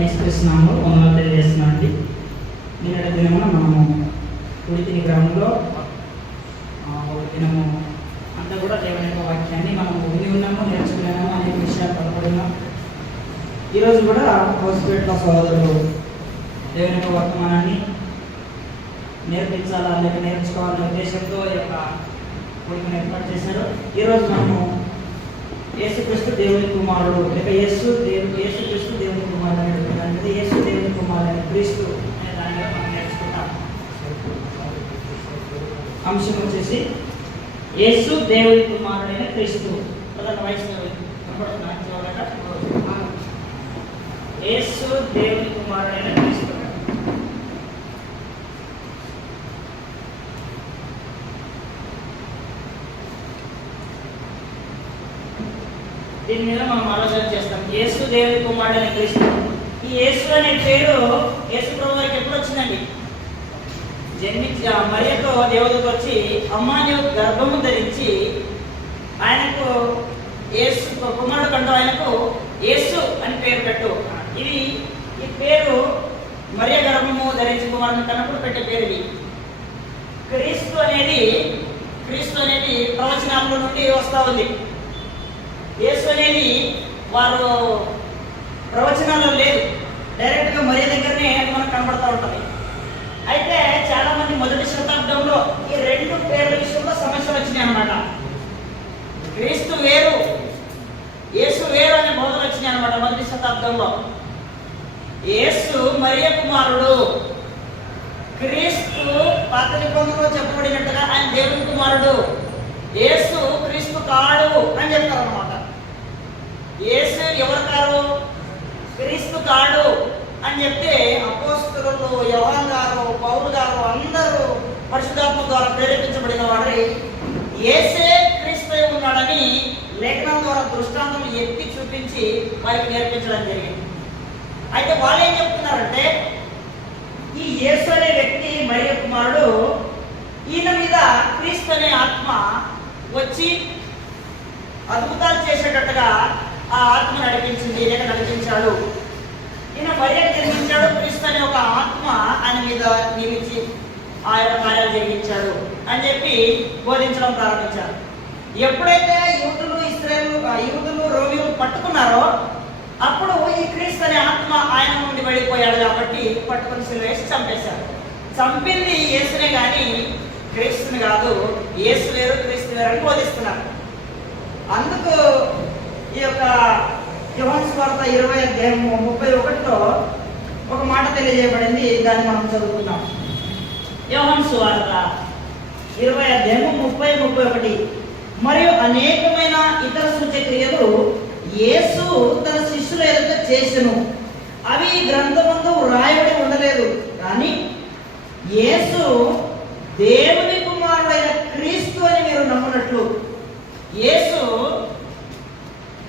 నేర్చుకున్నాము వందలు తెలియజేస్తున్నాం అండి. నిన్నటి దినమున మనము కుడితిని గ్రామంలో ఒక దినము అంతా కూడా దేవుని యొక్క వాక్యాన్ని మనము విని ఉన్నాము, నేర్చుకున్నాము, అనేక విషయాలు పడబడినాం. ఈరోజు కూడా హౌస్పేటలో సోదరులు దేవుని యొక్క వర్తమానాన్ని నేర్పించాలా లేక నేర్చుకోవాలనే ఉద్దేశంతో ఈ యొక్క కూడికను ఏర్పాటు చేశారు. ఈరోజు మనము యేసుక్రీస్తు దేవుని కుమారుడు లేక యేసుక్రీస్తు దేవుని కుమారుడు అనేది యేసు దేవుని కుమారుడు క్రీస్తు అనే దాని మీద మనం నేర్చుకుంటాం. అంశం వచ్చేసి యేసు దేవుని కుమారుడైన క్రీస్తు. యేసు దేవుని కుమారుడైన క్రీస్తు. దీని మీద మనం ఆలోచన చేస్తాం. యేసు దేవుని కుమారుడైన క్రీస్తు. ఈ యేసు అనే పేరు యేసు ప్రభు వారికి ఎప్పుడు వచ్చిందండి? మరియతో దేవతకు వచ్చి అమ్మాని గర్భము ధరించి ఆయనకు యేసు కుమారుడు కంటూ ఆయనకు యేసు అని పేరు పెట్టు. ఈ పేరు మరియ గర్భము ధరించి కుమారుని కన్నప్పుడు పెట్టే పేరు ఇది. క్రీస్తు అనేది ప్రవచనాల నుండి వస్తూ ఉంది. యేసు అనేది వారు ప్రవచనాల్లో లేదు, డైరెక్ట్గా మరియ దగ్గరనే మనకు కనబడుతూ ఉంటుంది. అయితే చాలా మంది మొదటి శతాబ్దంలో ఈ రెండు పేర్ల విషయంలో సమస్యలు వచ్చినాయి అన్నమాట. క్రీస్తు వేరు, యేసు వేరు అనే బోధనలు వచ్చినాయి అన్నమాట మొదటి శతాబ్దంలో. యేసు మరియ కుమారుడు, క్రీస్తు పాత నిబంధనలో చెప్పబడినట్టుగా ఆయన దేవుని కుమారుడు. యేసు క్రీస్తు కాడు అని చెప్తారు అన్నమాట. యేసు ఎవరు కారు? క్రీస్తు కాడు అని చెప్తే అపోస్తలులు, యోహాను గారు, పౌలు గారు అందరూ పరిశుద్ధాత్మ ద్వారా ప్రేరేపించబడిన వారి యేసే క్రీస్తు ఉన్నాడని లేఖనం ద్వారా దృష్టాంతం ఎత్తి చూపించి వారికి నేర్పించడం జరిగింది. అయితే వాళ్ళు ఏం చెప్తున్నారంటే ఈ యేసు అనే వ్యక్తి మరియ కుమారుడు, ఈయన మీద క్రీస్తు అనే ఆత్మ వచ్చి అద్భుతాలు చేసేటట్టుగా ఆ ఆత్మ నడిపించింది లేక నడిపించాడు. ఈయన మరియకు జన్మించాడు, క్రీస్తు అనే ఒక ఆత్మ ఆయన మీద నిలిచి ఆ యొక్క కార్యాలు జరిగించాడు అని చెప్పి బోధించడం ప్రారంభించారు. ఎప్పుడైతే యూదులు రోమిలు పట్టుకున్నారో అప్పుడు ఈ క్రీస్తు అనే ఆత్మ ఆయన నుండి వెళ్ళిపోయాడు కాబట్టి పట్టుకుని సిలువేసి చంపేశారు. చంపింది యేసునే కానీ క్రీస్తుని కాదు. యేసు వేరు, క్రీస్తు వేరు అని బోధిస్తున్నారు. అందుకు ఈ యొక్క యోహాను సువార్త 20:31లో ఒక మాట తెలియజేయబడింది. దాన్ని మనం చదువుకున్నాం. యోహాను సువార్త 20:30-31. మరియు అనేకమైన ఇతర సూచక్రియలు యేసు తన శిష్యుల ఎదుట చేసెను, అవి గ్రంథమందు వ్రాయబడి ఉండలేదు. కానీ యేసు దేవుని కుమారుడైన క్రీస్తు అని మీరు నమ్మునట్లు, యేసు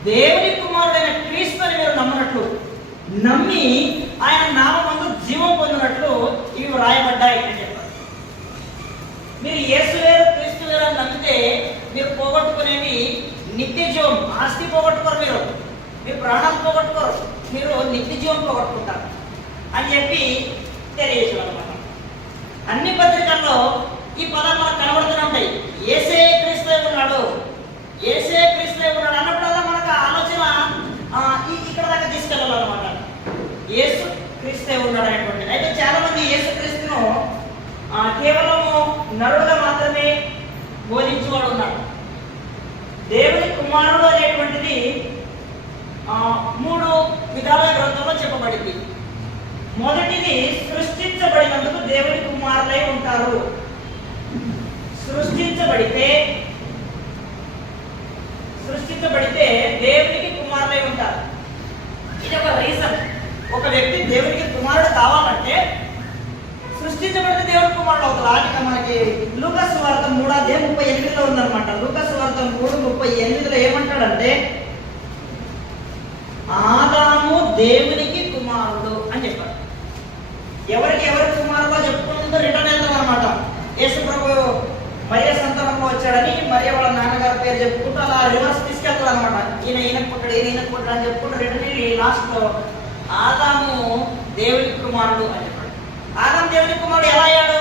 దేవుని కుమారుడైన క్రీస్తు అని మీరు నమ్మునట్లు, నమ్మి ఆయన నామమందు జీవం పొందినట్లు ఇవి వ్రాయబడ్డాయి అని చెప్పారు. మీరు యేసు వేరు, క్రీస్తు వేరు అని నమ్మితే మీరు పోగొట్టుకునేది నిత్య జీవం. ఆస్తి పోగొట్టుకోరు, మీరు ప్రాణాలు పోగొట్టుకోరు, మీరు నిత్య జీవం పోగొట్టుకుంటారు అని చెప్పి తెలియజేసారు అన్నమాట. అన్ని పత్రికల్లో ఈ పదాలు మనకు కనబడుతూనే ఉంటాయి. యేసే క్రీస్తు ఉన్నాడు, యేసే క్రీస్తు ఉన్నాడు అన్నప్పుడల్లా మనకు ఆలోచన ఇక్కడ దాకా తీసుకెళ్ళాలన్నమాట. యేసు క్రీస్తు ఉన్నాడు అనేటువంటిది. అయితే చాలా మంది యేసు క్రీస్తును కేవలము నరుడుగా మాత్రమే బోధించేవాడు ఉన్నాడు. దేవుని కుమారుడు అనేటువంటిది 3 విధాల గ్రంథంలో చెప్పబడింది. మొదటిది సృష్టించబడినందుకు దేవుని కుమారులై ఉంటారు. సృష్టించబడితే దేవునికి కుమారులై ఉంటారు. ఇది ఒక రీజన్. ఒక వ్యక్తి దేవునికి కుమారుడు కావాలంటే సృష్టించబడితే దేవుని కుమారుడు అవుతారు. మనకి లూకా సువార్త 3:38లో ఉందన్నమాట. లూకా సువార్త 3:38లో ఏమంటాడంటే ఆదాము దేవునికి కుమారుడు అని చెప్పాడు. ఎవరు కుమారుడో చెప్పుకుంటూ రిటర్న్ వెళ్తాం అనమాట. యేసు ప్రభు మరియ సంతానంలో వచ్చాడని మరియ వాళ్ళ నాన్నగారి పేరు చెప్పుకుంటూ అలా రివర్స్ తీసుకెళ్తాడు అనమాట. ఈయనకు పుట్టాడు అని చెప్పుకుంటూ రిటర్న్ లాస్ట్ ఆదాము దేవుని కుమారుడు అని చెప్పాడు. ఆదాము దేవుని కుమారుడు ఎలా అయ్యాడు?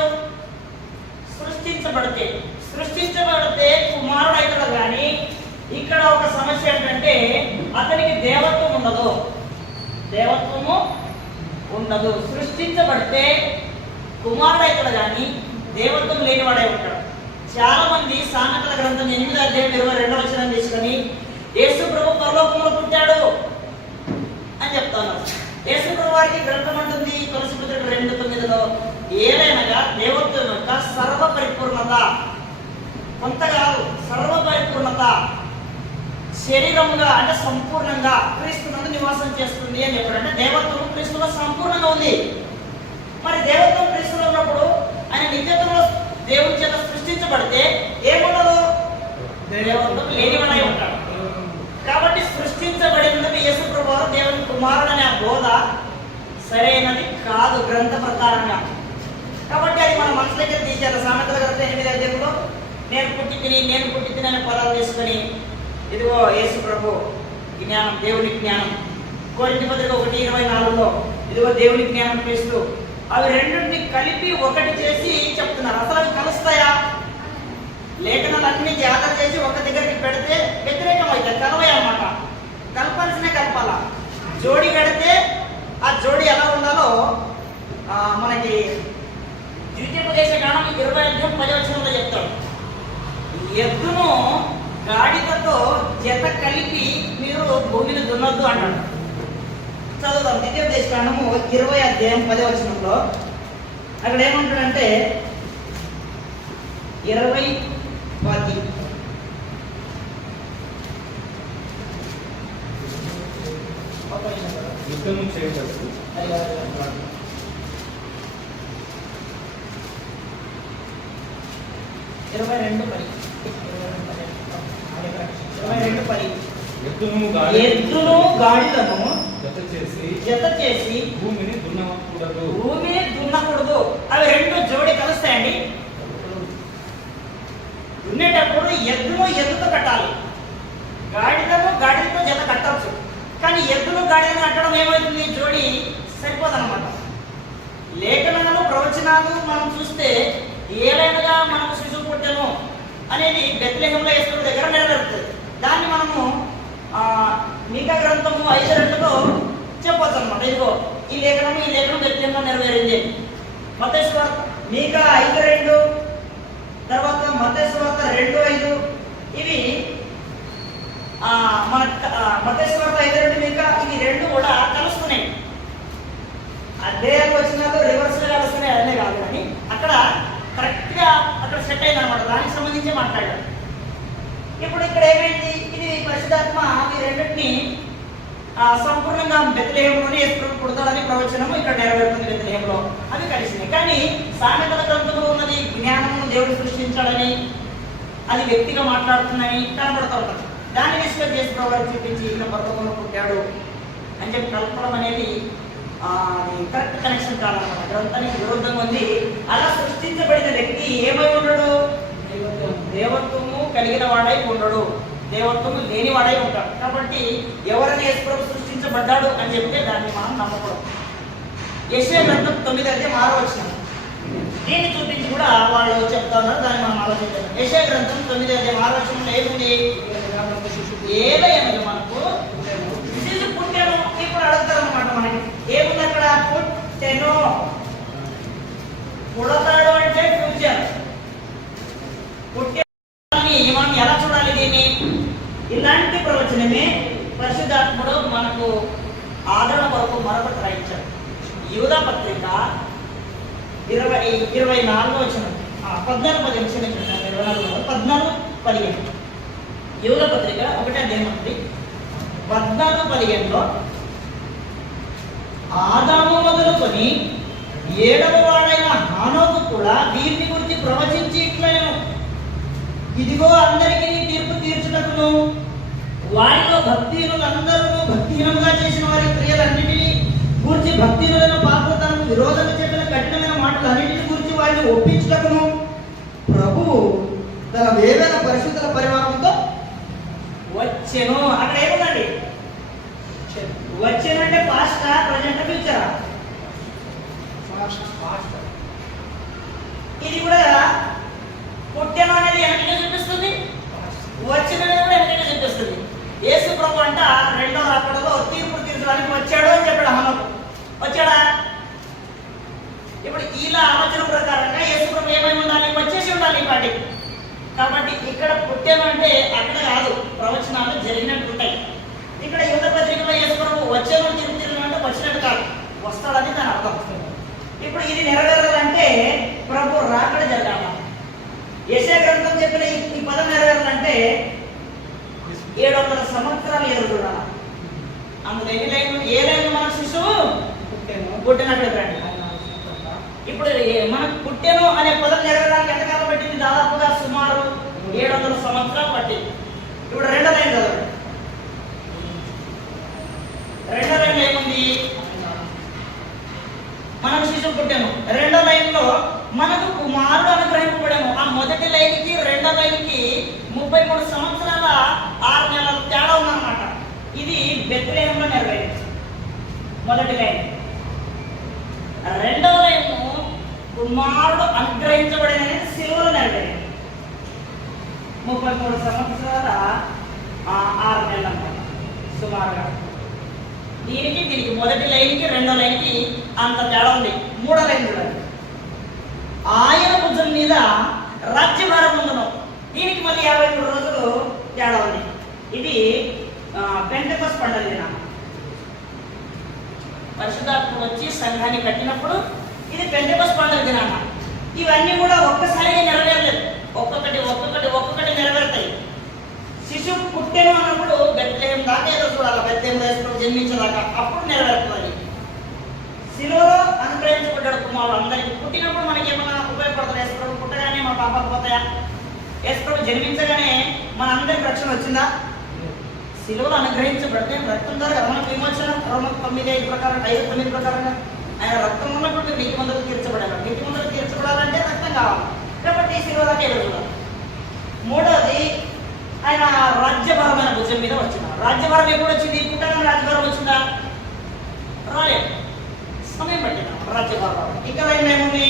సృష్టించబడితే కుమారుడు అవుతాడు. కానీ ఇక్కడ ఒక సమస్య ఏంటంటే అతనికి దేవత్వం ఉండదు. సృష్టించబడితే కుమారుడు అవుతాడు కానీ దేవత్వం లేనివాడే ఉంటాడు. చాలా మంది సామెతల గ్రంథం 8:22 తీసుకొని యేసు ప్రభు పరలోకంలో పుట్టాడు అని చెప్తాను. యేసు ప్రభు వారికి గ్రంథం అంటుంది కొలసీపత్రిక 2:9 ఏలైనగా దేవత్వం యొక్క సర్వ పరిపూర్ణత, కొంత కాదు సర్వ పరిపూర్ణత శరీరముగా అంటే సంపూర్ణంగా క్రీస్తునందు నివాసం చేస్తుంది అని చెప్పాడు. అంటే దేవత్వం క్రీస్తులో సంపూర్ణంగా ఉంది. మరి దేవత్వం క్రీస్తులో ఉన్నప్పుడు ఆయన నిత్యత్వంలో దేవుని చేత సృష్టించబడితే ఏముండదు? దేవత్వం లేనివాడై ఉంటాడు. కాబట్టి సృష్టించబడినందుకు యేసు ప్రభువు దేవుని కుమారుడు అనే ఆ బోధ సరైనది కాదు గ్రంథ ప్రకారంగా. కాబట్టి అది మన మనసు దగ్గర తీసేయాలి. సామెతల గ్రంథం 8:5 నేను పుట్టి తిని అనే పదాలు తీసుకొని ఇదిగో యేసు ప్రభు జ్ఞానం, దేవుని జ్ఞానం. కొరింథీ పత్రిక 1:24 ఇదిగో దేవుని జ్ఞానం క్రీస్తు. అవి రెండింటిని కలిపి ఒకటి చేసి చెప్తున్నారు. అసలు అవి కలుస్తాయా? లేఖనాలన్నీ జాగ్రత్త చేసి ఒక దగ్గరికి పెడితే వ్యతిరేకం అవుతాయి, కలవయి అన్నమాట. కలపాల్సినే కలపాల. జోడి పెడితే ఆ జోడి ఎలా ఉండాలో మనకి ద్వితీయోపదేశ కాండం 20:10 చెప్తాడు. ఎద్దును గాడిదతో జత కలిపి మీరు భూమిని దున్నొద్దు అంటాడు. చదువుతాం ద్వితీయోపదేశ కాండము 20:10 అక్కడ ఏమంటాడంటే 20:10 యుద్ధము చేయటకు 22:10 ఎద్దును గాడిదను జత చేసి భూమిని దున్నకూడదు. అవి రెండు జోడి కలుస్తాయండి. దున్నేటప్పుడు ఎద్దుతో కట్టాలి, గాడిదతో జత కట్టవచ్చు. కానీ ఎద్దును గాడిదను కట్టడం ఏమవుతుంది? జోడి సరిపోదన్నమాట. లేఖనాలు ప్రవచనాలు మనం చూస్తే ఏలైనగా మనకు శిశువు పుట్టెను అనేది బెత్లెహేములో యేసు దగ్గర నెరవేరుతుంది. దాన్ని మనము మీకా గ్రంథము 5:2 చెప్పవచ్చు అనమాట. ఇదిగో ఈ లేఖనం బెత్లెహేములో నెరవేరింది. మత్తయి సువార్త మీకా 5:2 తర్వాత మత్తయి సువార్త 2:5 ఇవి మన మత్తయి సువార్త 5:2 మీకా ఇవి రెండు కూడా కలుస్తున్నాయి. అధ్యాయాలు వచ్చినాక రివర్స్ కలుస్తున్నాయి అదే కాదు, కానీ అక్కడ కరెక్ట్ గా అక్కడ సెట్ అయింది అనమాట. దానికి సంబంధించి మాట్లాడాడు. ఇప్పుడు ఇక్కడ ఏమైంది? ఇది పరిశుద్ధాత్మ ఈ రెండింటిని సంపూర్ణంగా బెత్లెహేములోనే యేసు పుడతాడని ప్రవచనము ఇక్కడ నెరవేరుతుంది. బెత్లెహేములో అవి కలిసినాయి. కానీ సామెతల గ్రంథంలో ఉన్నది జ్ఞానము దేవుడు సృష్టించాడని, అది వ్యక్తిగా మాట్లాడుతుందని కనబడుతూ ఉంటుంది. దాన్ని విశ్వాసం చేసి ప్రభావం చూపించి ఈయన పర్వతంలో పుట్టాడు అని చెప్పి కలపడం అనేది కరెక్ట్ కనెక్షన్ కాదన్నమాట. గ్రంథానికి విరుద్ధంగా ఉంది. అలా సృష్టించబడిన వ్యక్తి ఏమై ఉండడు? దేవత్వము కలిగిన వాడై ఉండడు, దేవత్వము లేనివాడై ఉంటాడు. కాబట్టి ఎవరైనా యేసు ప్రభు సృష్టించబడ్డాడు అని చెప్తే దాన్ని మనం నమ్మకూడదు. యెషయా గ్రంథం 9:6 దీన్ని చూపించి కూడా వాళ్ళు చెప్తా ఉన్నారు. దాన్ని మనం ఆలోచించాలి. యెషయా గ్రంథం 9:6 ఏముంది? ఏలయనగా మనకు శిశువు పుట్టెను. ఇప్పుడు అడుగుతారు అనమాట మనకి ఏముంది అక్కడ? పుట్టెను, పుడతాడు అంటే ఫ్యూచర్. పుట్టెని మనం ఎలా చూడాలి? దీన్ని ఇలాంటి ప్రవచనమే పరిశుద్ధాత్ముడు మనకు ఆదరణ కొరకు మరొకటి రాయించాడు. యూదా పత్రిక 14:15 యూదా పత్రిక 1:14 ఆదాము మొదలుకొని 7వ వాడైన హానోకు కూడా వీరిని గురించి ప్రవచించి ఇట్లనెను, ఇదిగో అందరికీ తీర్పు తీర్చుటకును వారిలో భక్తిహీనులందరూ భక్తిహీనంగా చేసిన వారి క్రియలన్నిటినీ గురించి భక్తిహీనులైన పాపతనకు విరోధంగా చెప్పిన కఠినమైన మాటలన్నిటిని గురించి వారిని ఒప్పించుటకును ప్రభువు తన వేవేల పరిశుద్ధుల పరివారంతో వచ్చెను. అక్కడ ఏముందండి? వచ్చెను అంటే పాస్ట్ ప్రజెంట్ అంటే 700 సంవత్సరాలు ఎదురుకున్నాను. అందులో ఎన్ని లైన్లు? ఏ లైన్లు? మన శిశువు పుట్టినప్పుడు రండి. ఇప్పుడు మనకు పుట్టెను అనే పదం నెరవేరడానికి ఎంతకాలం పట్టింది? దాదాపుగా సుమారు 700 సంవత్సరాలు పట్టింది. ఇప్పుడు రెండో లైన్ చదవండి. రెండో లైన్ ఏముంది? మనకు శిశువు పుట్టాను. రెండో లైన్ లో మనకు కుమారుడు అనుగ్రహింపబడాము. ఆ మొదటి లైన్ కి రెండో లైన్ కి 33 సంవత్సరాల 6 నెలల తేడా ఉందన్నమాట. ఇది బెత్లెహేంలో నెరవేరింది మొదటి లైన్. రెండవ లైన్ కుమారుడు అనుగ్రహించబడిన సిలువలో నెరవేరింది. 33 సంవత్సరాల 6 నెలలు అన్నమాట సుమారుగా. దీనికి మొదటి లైన్కి రెండో లైన్కి అంత తేడా ఉంది. మూడో లైన్ చూడండి. ఆయన భుజం మీద రాజ్యభారం ఉందను. దీనికి మళ్ళీ 53 రోజులు తేడా ఉంది. ఇది పెంటెకోస్తు పండుగ దినం. పరిశుద్ధాత్ముడు వచ్చి సంఘాన్ని కట్టినప్పుడు ఇది పెంటెకోస్తు పండుగ దినాన. ఇవన్నీ కూడా ఒక్కసారిగా నెరవేరలేదు. ఒక్కొక్కటి నెరవేరుతాయి. శిశువు పుట్టెను అన్నప్పుడు బెత్లెహేం దాకా ఏదో చూడాలి. బెత్లెహేంలో యేసు జన్మించేదాకా అప్పుడు నెరవేరుతుంది. శిలువలో అనుగ్రహించబడ్డాడు కుమారుడు అందరికీ. పుట్టినప్పుడు మనకి ఏమైనా ఉపయోగపడుతుంది? యేసు ప్రభు పుట్టగానే మన పాపాలు పోతాయా? యేసు ప్రభు జన్మించగానే మన అందరికి రక్షణ వచ్చిందా? శిలువలో అనుగ్రహించబడితే రక్తం ద్వారా కదా మనకు విమోచన. రోమా 9:5 ప్రకారం 5:9 ప్రకారంగా ఆయన రక్తం ఉన్నప్పుడు మీరు నీతి మందులు తీర్చబడాలి. నీతి మందులు తీర్చబడాలంటే రక్తం కావాలి. కాబట్టి శిలువలోకి ఎదురు. మూడోది ఆయన రాజ్యభారమైన భుజం మీద వచ్చిన. రాజ్యభారం ఎప్పుడు వచ్చింది? పుట్టగానే రాజ్యభారం వచ్చిందా? రాలేదు, సమయం పట్టిన రాజ్యభారం. ఇంకా లైన్ ఏముంది?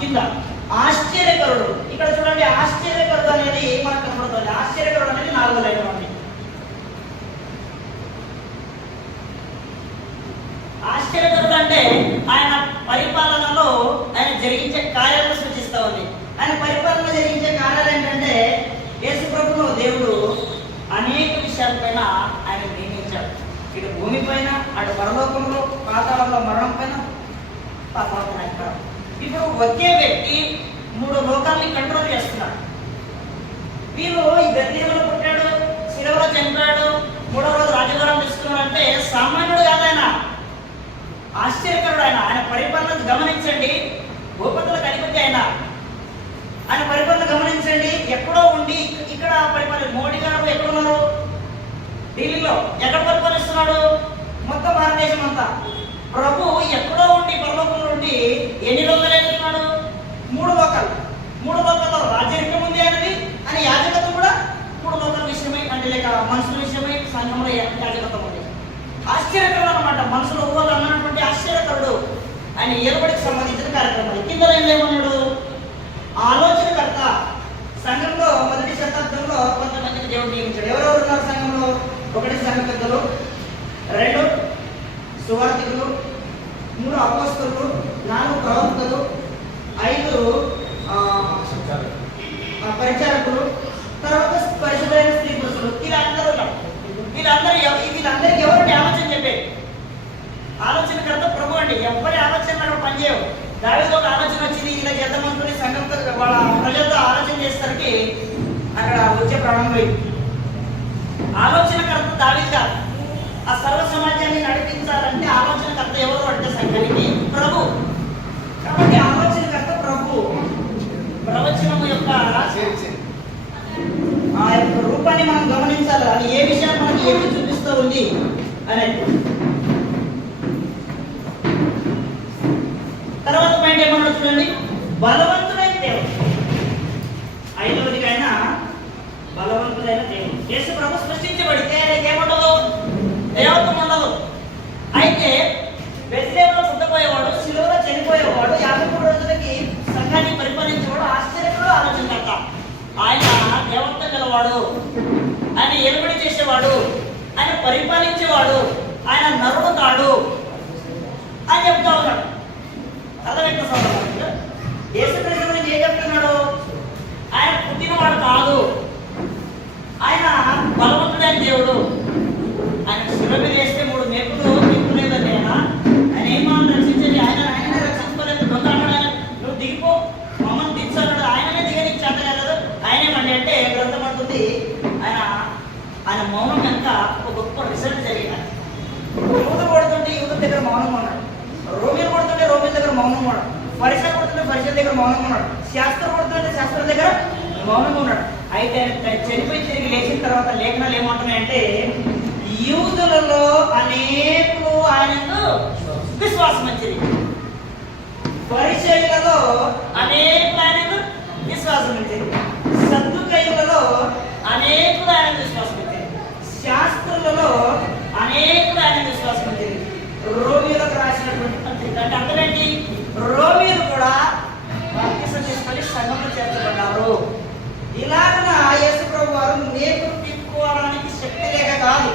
కింద ఆశ్చర్యకరుడు. ఇక్కడ చూడండి, ఆశ్చర్యకరుడు అనేది మనకు కనపడుతుంది. ఆశ్చర్యకరుడు అనేది 4వ లైన్ ఉంది. ఆశ్చర్యకరుడు అంటే ఆయన పరిపాలనలో ఆయన జరిగించే కార్యాలను సూచిస్తా ఉంది. ఆయన పరిపాలన జరిగించే కార్యాలు ఏంటంటే యేసు ప్రభువును దేవుడు అనేక విషయాలపైన ఆయన నియమించాడు. ఇటు భూమిపైన, అటు పరలోకంలో, పాతాళంలో మరణం పైన, పాతాళంలో. ఇప్పుడు ఒకే వ్యక్తి 3 లోకాల్ని కంట్రోల్ చేస్తున్నాడు. వీళ్ళు ఈ బెత్లెహేంలో పుట్టాడు, శిలువలో చనిపోయాడు, 3వ రోజు రాజభారం తీసుకున్నాడు అంటే సామాన్యుడు కాదు ఆయన, ఆశ్చర్యకరుడు. ఆయన పరిపాలన గమనించండి. భూపతులకు అధిపతి ఆయన పరిపాలన గమనించండి. ఎక్కడో ఉండి ఇక్కడ పరిపాలన. మోడీ గారు ఎక్కడున్నారు? ఢిల్లీలో. ఎక్కడ పరిపాలిస్తున్నాడు? మొత్తం భారతదేశం అంతా. ప్రభు ఎక్కడో ఉండి పరలోకంలో ఉండి ఎన్ని లోకాలు వెళ్తున్నాడు? 3 లోకాలు. 3 లోకాల్లో రాజ్యాంగం ఉంది ఆయనది. అని యాజకత్వం కూడా 3 లోకాల విషయమై, అంటే లేక మనుషుల విషయమై సంఘంలో యాజకత్వం ఉంది. ఆశ్చర్యకరుడు అనమాట. మనసులో ఊహలు అన్నటువంటి ఆశ్చర్యకరుడు. ఆయన ఏర్పడికి సంబంధించిన కార్యక్రమాలు. కింద ఏమన్నాడు? ఆలోచనకర్త. సంఘంలో 1వ శతాబ్దంలో కొంతమందికి దేవుడు నియమించాడు. ఎవరెవరు ఉన్నారు సంఘంలో? 1 సంఘ పెద్దలు, 2 సువార్థికులు, 3 అపోస్తలులు, 4 ప్రవక్తలు, 5 పరిచారకులు, తర్వాత పరిశుద్ధమైన స్త్రీ పురుషులు. వీళ్ళందరికీ ఎవరంటే ఆలోచన చెప్పే ఆలోచనకర్త ప్రభు అండి. ఎవరి ఆలోచన పనిచేయవు. దావీదుకు ఒక ఆలోచన వచ్చింది, ఇలా చేద్దామనుకుని సంఘంతో వాళ్ళ ప్రజలతో ఆలోచన చేసేసరికి అక్కడ వచ్చే ప్రాణం పోయింది. ఆలోచనకర్త దావీదు కాదు. ఆ సర్వ సమాజాన్ని నడిపించాలంటే ఆలోచనకర్త ఎవరు అంటే సంఘానికి ప్రభు. కాబట్టి ఆలోచనకర్త ప్రభు. ప్రవచనము యొక్క ఆ యొక్క రూపాన్ని మనం గమనించాలి. అది ఏ విషయాన్ని మనకి ఏమి చూపిస్తూ ఉంది అనేది. తర్వాత పాయింట్ ఏమన్నా చూడండి, బలవంతుడైన దేవుడు. 5వది ఆయన బలవంతుడైన దేవుడు. యేసు ప్రభు సృష్టించబడితే ఆయనకి ఏముండదు? దేవత్వం ఉండదు. అయితే బెత్లెహేంలో పుట్టబోయేవాడు, శిలువలో చనిపోయేవాడు, 53 రోజులకి సంఘాన్ని పరిపాలించేవాడు, ఆశ్చర్యకరుడు, ఆలోచనకర్త. ఆయన దేవత్వం గలవాడు, ఆయన ఏర్పడి చేసేవాడు, ఆయన పరిపాలించేవాడు, ఆయన నరుడు కాడు అని చెప్తా ఉన్నాడు. అర్థమైంది సోదరులు? యేసుక్రీస్తు గురించి ఏం చెప్తున్నాడు? ఆయన పుట్టినవాడు కాదు, ఆయన బలవంతుడైన దేవుడు. ఆయన శిలువ మీద వేస్తే 3 మేకులు తిప్పులేదని ఆయన ఏమన్నా రక్షించేది? ఆయన రక్షించుకోలేదు. నువ్వు దిగిపో మౌనం వెనక ఒక గొప్ప రిజల్ట్ జరిగినది. యూద కొడుతుంటే యూద దగ్గర మౌనం ఉన్నాడు, రోమిల్ కొడుతుంటే రోమిల్ దగ్గర మౌనం ఉన్నాడు, పరిచయ కొడుతుంటే పరిచయ దగ్గర మౌనం ఉన్నాడు, శాస్త్రం కొడుతుంటే శాస్త్రం దగ్గర మౌనంగా ఉన్నాడు. అయితే ఆయన చనిపోయి తిరిగి లేచిన తర్వాత లేఖనాలు ఏమంటున్నాయంటే యూదులలో అనేకులు ఆయనకు విశ్వాసం వచ్చింది, పరిచయులలో అనేకులు ఆయనకు విశ్వాసం వచ్చింది, సద్దుకయ్యులలో అనేకులు ఆయన విశ్వాసం వచ్చింది, శాస్త్రులలో అనేకులు ఆయన విశ్వాసం వచ్చింది. రోమిలకు రాసినటువంటి పత్రిక అంటే అర్థమేంటి? రోమిలు కూడా బాప్తిసం తీసుకొని సంఘంలో చేర్చబడ్డారు. ఇలాగ యేసు ప్రభు వారు నేర్పులు తిప్పుకోవడానికి శక్తి లేక కాదు,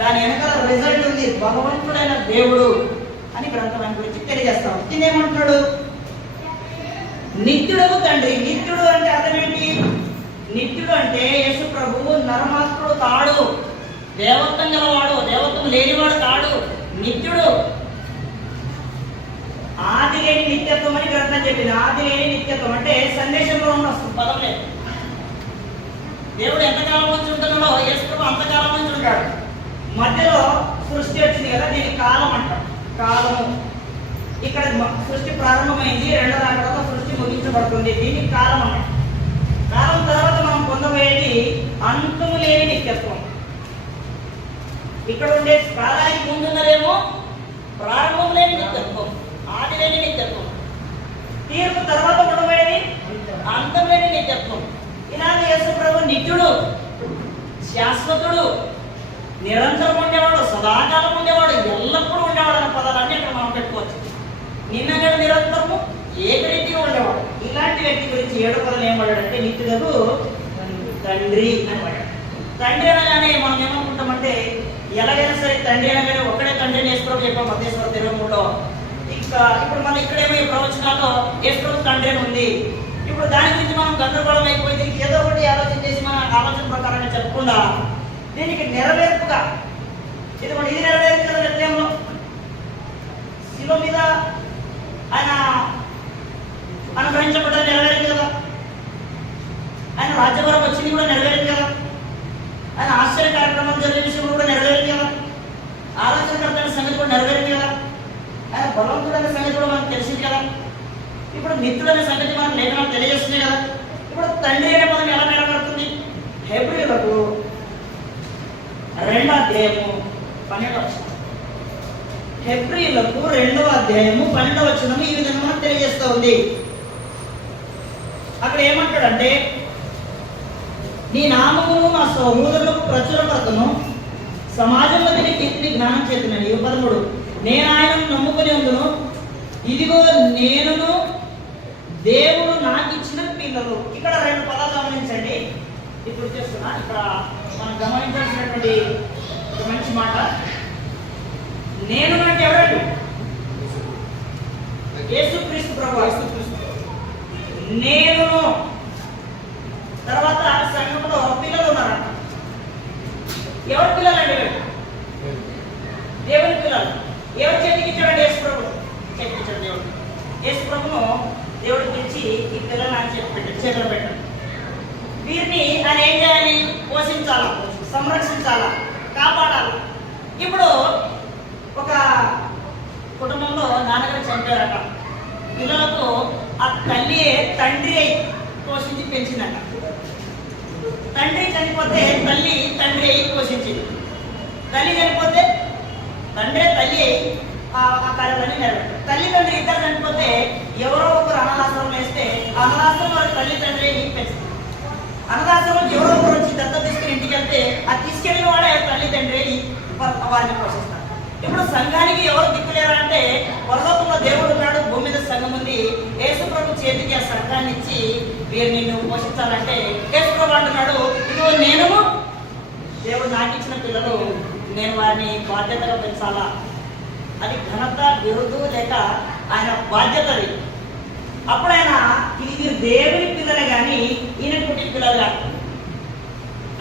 దాని వెనకాల రిజల్ట్ ఉంది. భగవంతుడైన దేవుడు అని గ్రంథం గురించి తెలియజేస్తాం. ఏమంటున్నాడు? నిత్యుడు తండ్రి. నిత్యుడు అంటే అర్థం ఏంటి? నిత్యుడు అంటే యేసు ప్రభువు నరమాత్రుడు కాడు, దేవత్వం గలవాడు, దేవత్వం లేనివాడు కాడు, నిత్యుడు. ఆది లేని నిత్యత్వం అని గ్రంథం చెప్పింది. ఆది లేని నిత్యత్వం అంటే సందేశంలో ఉన్న పదం లేదు. దేవుడు ఎంతకాలం నుంచి ఉంటున్నాడో యేసు ప్రభు అంతకాలం నుంచి ఉంటాడు. మధ్యలో సృష్టి వచ్చింది కదా, దీనికి కాలం అంటాం. కాలము ఇక్కడ సృష్టి ప్రారంభమైంది, రెండో రాకడలో సృష్టి ముగించబడుతుంది, దీనికి కాలం అన్నాడు. కాలం తర్వాత మనం పొందబోయేది అంతము లేని నిత్యత్వం. ఇక్కడ ఉండే కాలానికి ముందున్నదేమో ప్రారంభం లేని నిత్యత్వం, ఆది లేని నిత్యత్వం. తీర్పు తర్వాత ఉండబోయేది అంతం లేని నిత్యత్వం. ఇలాగ యేసు ప్రభు నిత్యుడు, శాశ్వతుడు, నిరంతరం ఉండేవాడు, సదాకాలం ఉండేవాడు, ఎల్లప్పుడూ ఉండేవాడు అనే పదాలన్నీ అక్కడ మనం పెట్టుకోవచ్చు. నిన్నగడ నిరంతరము ఏకరీతిగా ఉండేవాడు. ఇలాంటి వ్యక్తి గురించి 7వ పదం ఏమన్నాడంటే నిత్యుడకు తండ్రి అని వాడాడు. తండ్రి అనగానే మనం ఏమనుకుంటామంటే ఎలాగైనా సరే తండ్రి అనగానే ఒక్కడే తండ్రిని యేసు ప్రభు చెప్పాం మత్తయి 23లో. ఇప్పుడు మనం ఇక్కడేమో ఈ ప్రవచనాల్లో యేసు ప్రభు తండ్రి అని ఉంది. ఇప్పుడు దాని గురించి మనం గందరగోళం అయిపోయి దీనికి ఏదో ఒకటి ఆలోచన చేసి మన ఆలోచన ప్రకారంగా చెప్పకుండా దీనికి నెరవేర్పుగా ఇది నెరవేర్పు కదా. వ్యక్తంలో శిలువ మీద ఆయన అనుగ్రహించబడ్డ నెరవేరింది కదా, ఆయన రాజ్యభారం వచ్చింది కూడా నెరవేరింది కదా, ఆయన ఆశ్చర్య కార్యక్రమం జరిగే విషయం కూడా నెరవేరింది కదా, ఆలోచనకర్తైన సంగతి కూడా నెరవేరింది కదా, ఆయన బలవంతుడైన సంగతి కూడా మనకు తెలిసింది కదా, ఇప్పుడు నిత్యుడనే సంగతి మనకు లేఖనాలు తెలియజేస్తుంది కదా. ఇప్పుడు తండ్రి అనే పదం ఎలా నెరవేరుతుంది? హెబ్రీయులకు 2వ అధ్యాయము 12వ వచనం. హెబ్రీయులకు 2వ అధ్యాయము 12వ వచనం ఈ విధంగా మనకు తెలియజేస్తూ ఉంది. అక్కడ ఏమంటాడంటే నీ నామమును నా సహోదరులకు ప్రచురపరచను, సమాజంలో నీ కీర్తిని జ్ఞానం చేతున్నది. 13 నేను ఆయనను నమ్ముకుని ఉందును, ఇదిగో నేనును దేవుడు నాకు ఇచ్చిన పిల్లలు. ఇక్కడ 2 పదాలు గమనించండి. ఇప్పుడు చేస్తున్నా ఇక్కడ మనం గమనించాల్సినటువంటి ఒక మంచి మాట. నేను అంటే ఎవరండి? యేసుక్రీస్తు ప్రభు. నేను తర్వాత సంఘంలో పిల్లలు ఉన్నారంట. ఎవరి పిల్లలండి? దేవుని పిల్లలు. ఎవరు చేతికి ఇచ్చాడండి? యేసు ప్రభు చేతికి ఇచ్చాడు. దేవుడు యేసు ప్రభును దేవుడు పిలిచి ఈ పిల్లలు అని చెప్పి పెట్టాడు, చేతులు పెట్టాడు. వీరిని ఆయన ఏం చేయాలి? పోషించాలా, సంరక్షించాలా, కాపాడాలి. ఇప్పుడు ఒక కుటుంబంలో నాన్నగారు చనిపోయారట. పిల్లలకు ఆ తల్లి తండ్రి అయి పోషించి పెంచిందట. తండ్రి చనిపోతే తల్లి తండ్రి అయి పోషించింది. తల్లి చనిపోతే తండ్రి తల్లి అయి ఆ కార్యాలన్నీ నెరవేరు. తల్లిదండ్రి ఇద్దరు చనిపోతే ఎవరో ఒకరు అనాథాశ్రమం వేస్తే అనాథాశ్రమం వారి తల్లి తండ్రి అయి పెంచుతుంది. అనాథాశ్రమం ఎవరో ఒకరు వచ్చి దత్త తీసుకుని ఇంటికి వెళ్తే ఆ తీసుకెళ్ళిన వాడే తల్లి తండ్రి వారిని పోషిస్తారు. ఇప్పుడు సంఘానికి ఎవరు దిక్కులేరా అంటే పరలోకంలో దేవుడు ఉన్నాడు, భూమి మీద సంఘం ఉంది. యేసు ప్రభు చేతికి ఆ సంఘాన్ని ఇచ్చి వీరిని నువ్వు పోషించాలంటే యేసు ప్రభు అంటున్నాడు ఇదిగో నేను దేవుడు నాకు ఇచ్చిన పిల్లలు, నేను వారిని బాధ్యతగా పెంచాలా. అది ఘనత, బిరుదు లేక ఆయన బాధ్యతది. అప్పుడు ఆయన వీరు దేవుని పిల్లలే కానీ ఈయన పుట్టిన పిల్లలు కాదు.